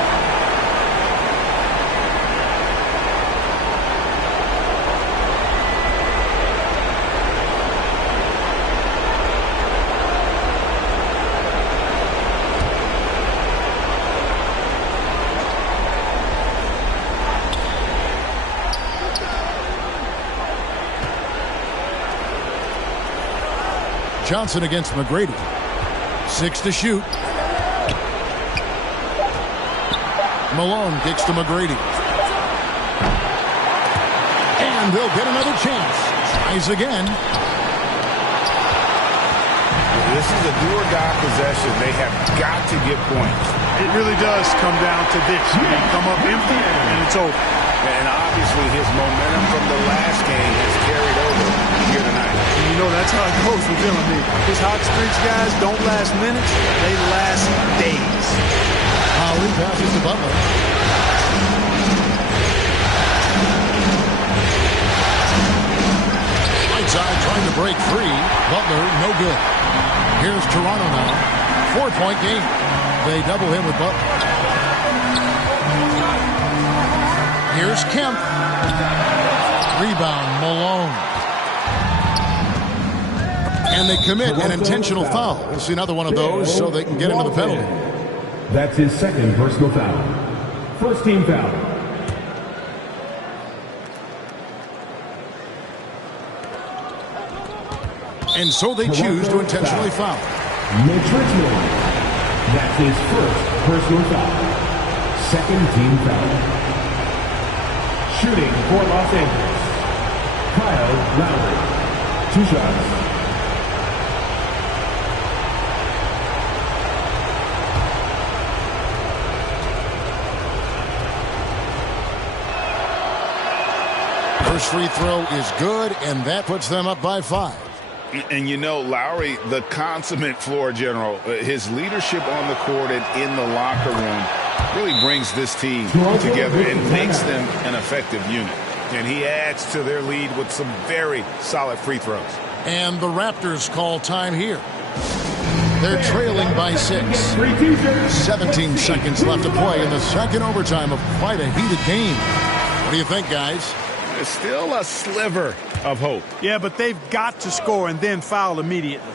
Johnson against McGrady. 6 to shoot. Malone kicks to McGrady. And they'll get another chance. Tries again. This is a do-or-die possession. They have got to get points. It really does come down to this. They come up empty, and it's over. And obviously his momentum from the last game has carried over here tonight. And you know that's how it goes with them. I mean, his hot streaks, guys, don't last minutes. They last days. Lowry passes to Butler. Whiteside trying to break free. Butler, no good. Here's Toronto now. 4-point game. They double him with Butler. Here's Kemp. Rebound, Malone. And they commit an intentional foul. We'll see another one of those so they can get into the penalty. That's his second personal foul. First team foul. And so they choose to intentionally foul. Mitch Richmond. That's his first personal foul. Second team foul. Shooting for Los Angeles, Kyle Lowry. 2 shots. First free throw is good, and that puts them up by 5. And you know, Lowry, the consummate floor general, his leadership on the court and in the locker room really brings this team together and makes them an effective unit. And he adds to their lead with some very solid free throws. And the Raptors call time here. They're trailing by 6. 17 seconds left to play in the second overtime of quite a heated game. What do you think, guys? There's still a sliver of hope. Yeah, but they've got to score and then foul immediately.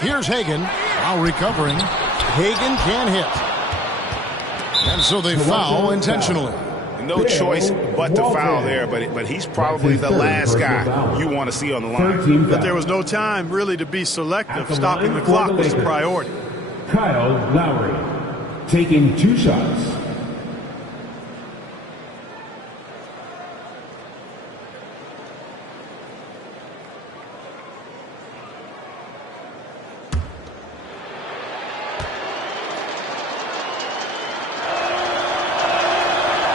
Here's Hagan, now recovering. Hagan can't hit. And so they foul intentionally. No choice but to foul there, but he's probably the last guy you want to see on the line. But there was no time really to be selective. Stopping the clock was the priority. Kyle Lowry. taking 2 shots.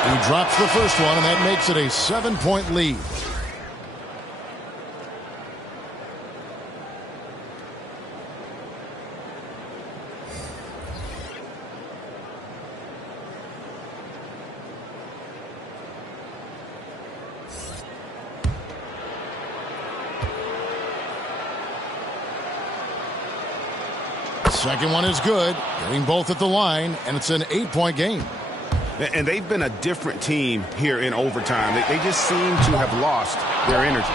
He drops the first one, and that makes it a 7-point lead. Second one is good, getting both at the line, and it's an 8-point game. And they've been a different team here in overtime. They just seem to have lost their energy.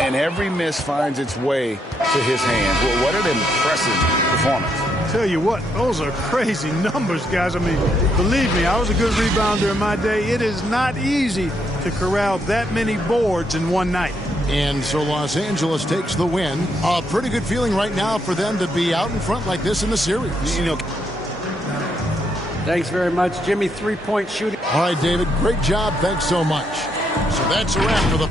And every miss finds its way to his hands. Well, what an impressive performance. Tell you what, those are crazy numbers, guys. I mean, believe me, I was a good rebounder in my day. It is not easy to corral that many boards in one night. And so Los Angeles takes the win. A pretty good feeling right now for them to be out in front like this in the series. You know. Thanks very much, Jimmy. 3-point shooting. All right, David, great job. Thanks so much. So that's a wrap for the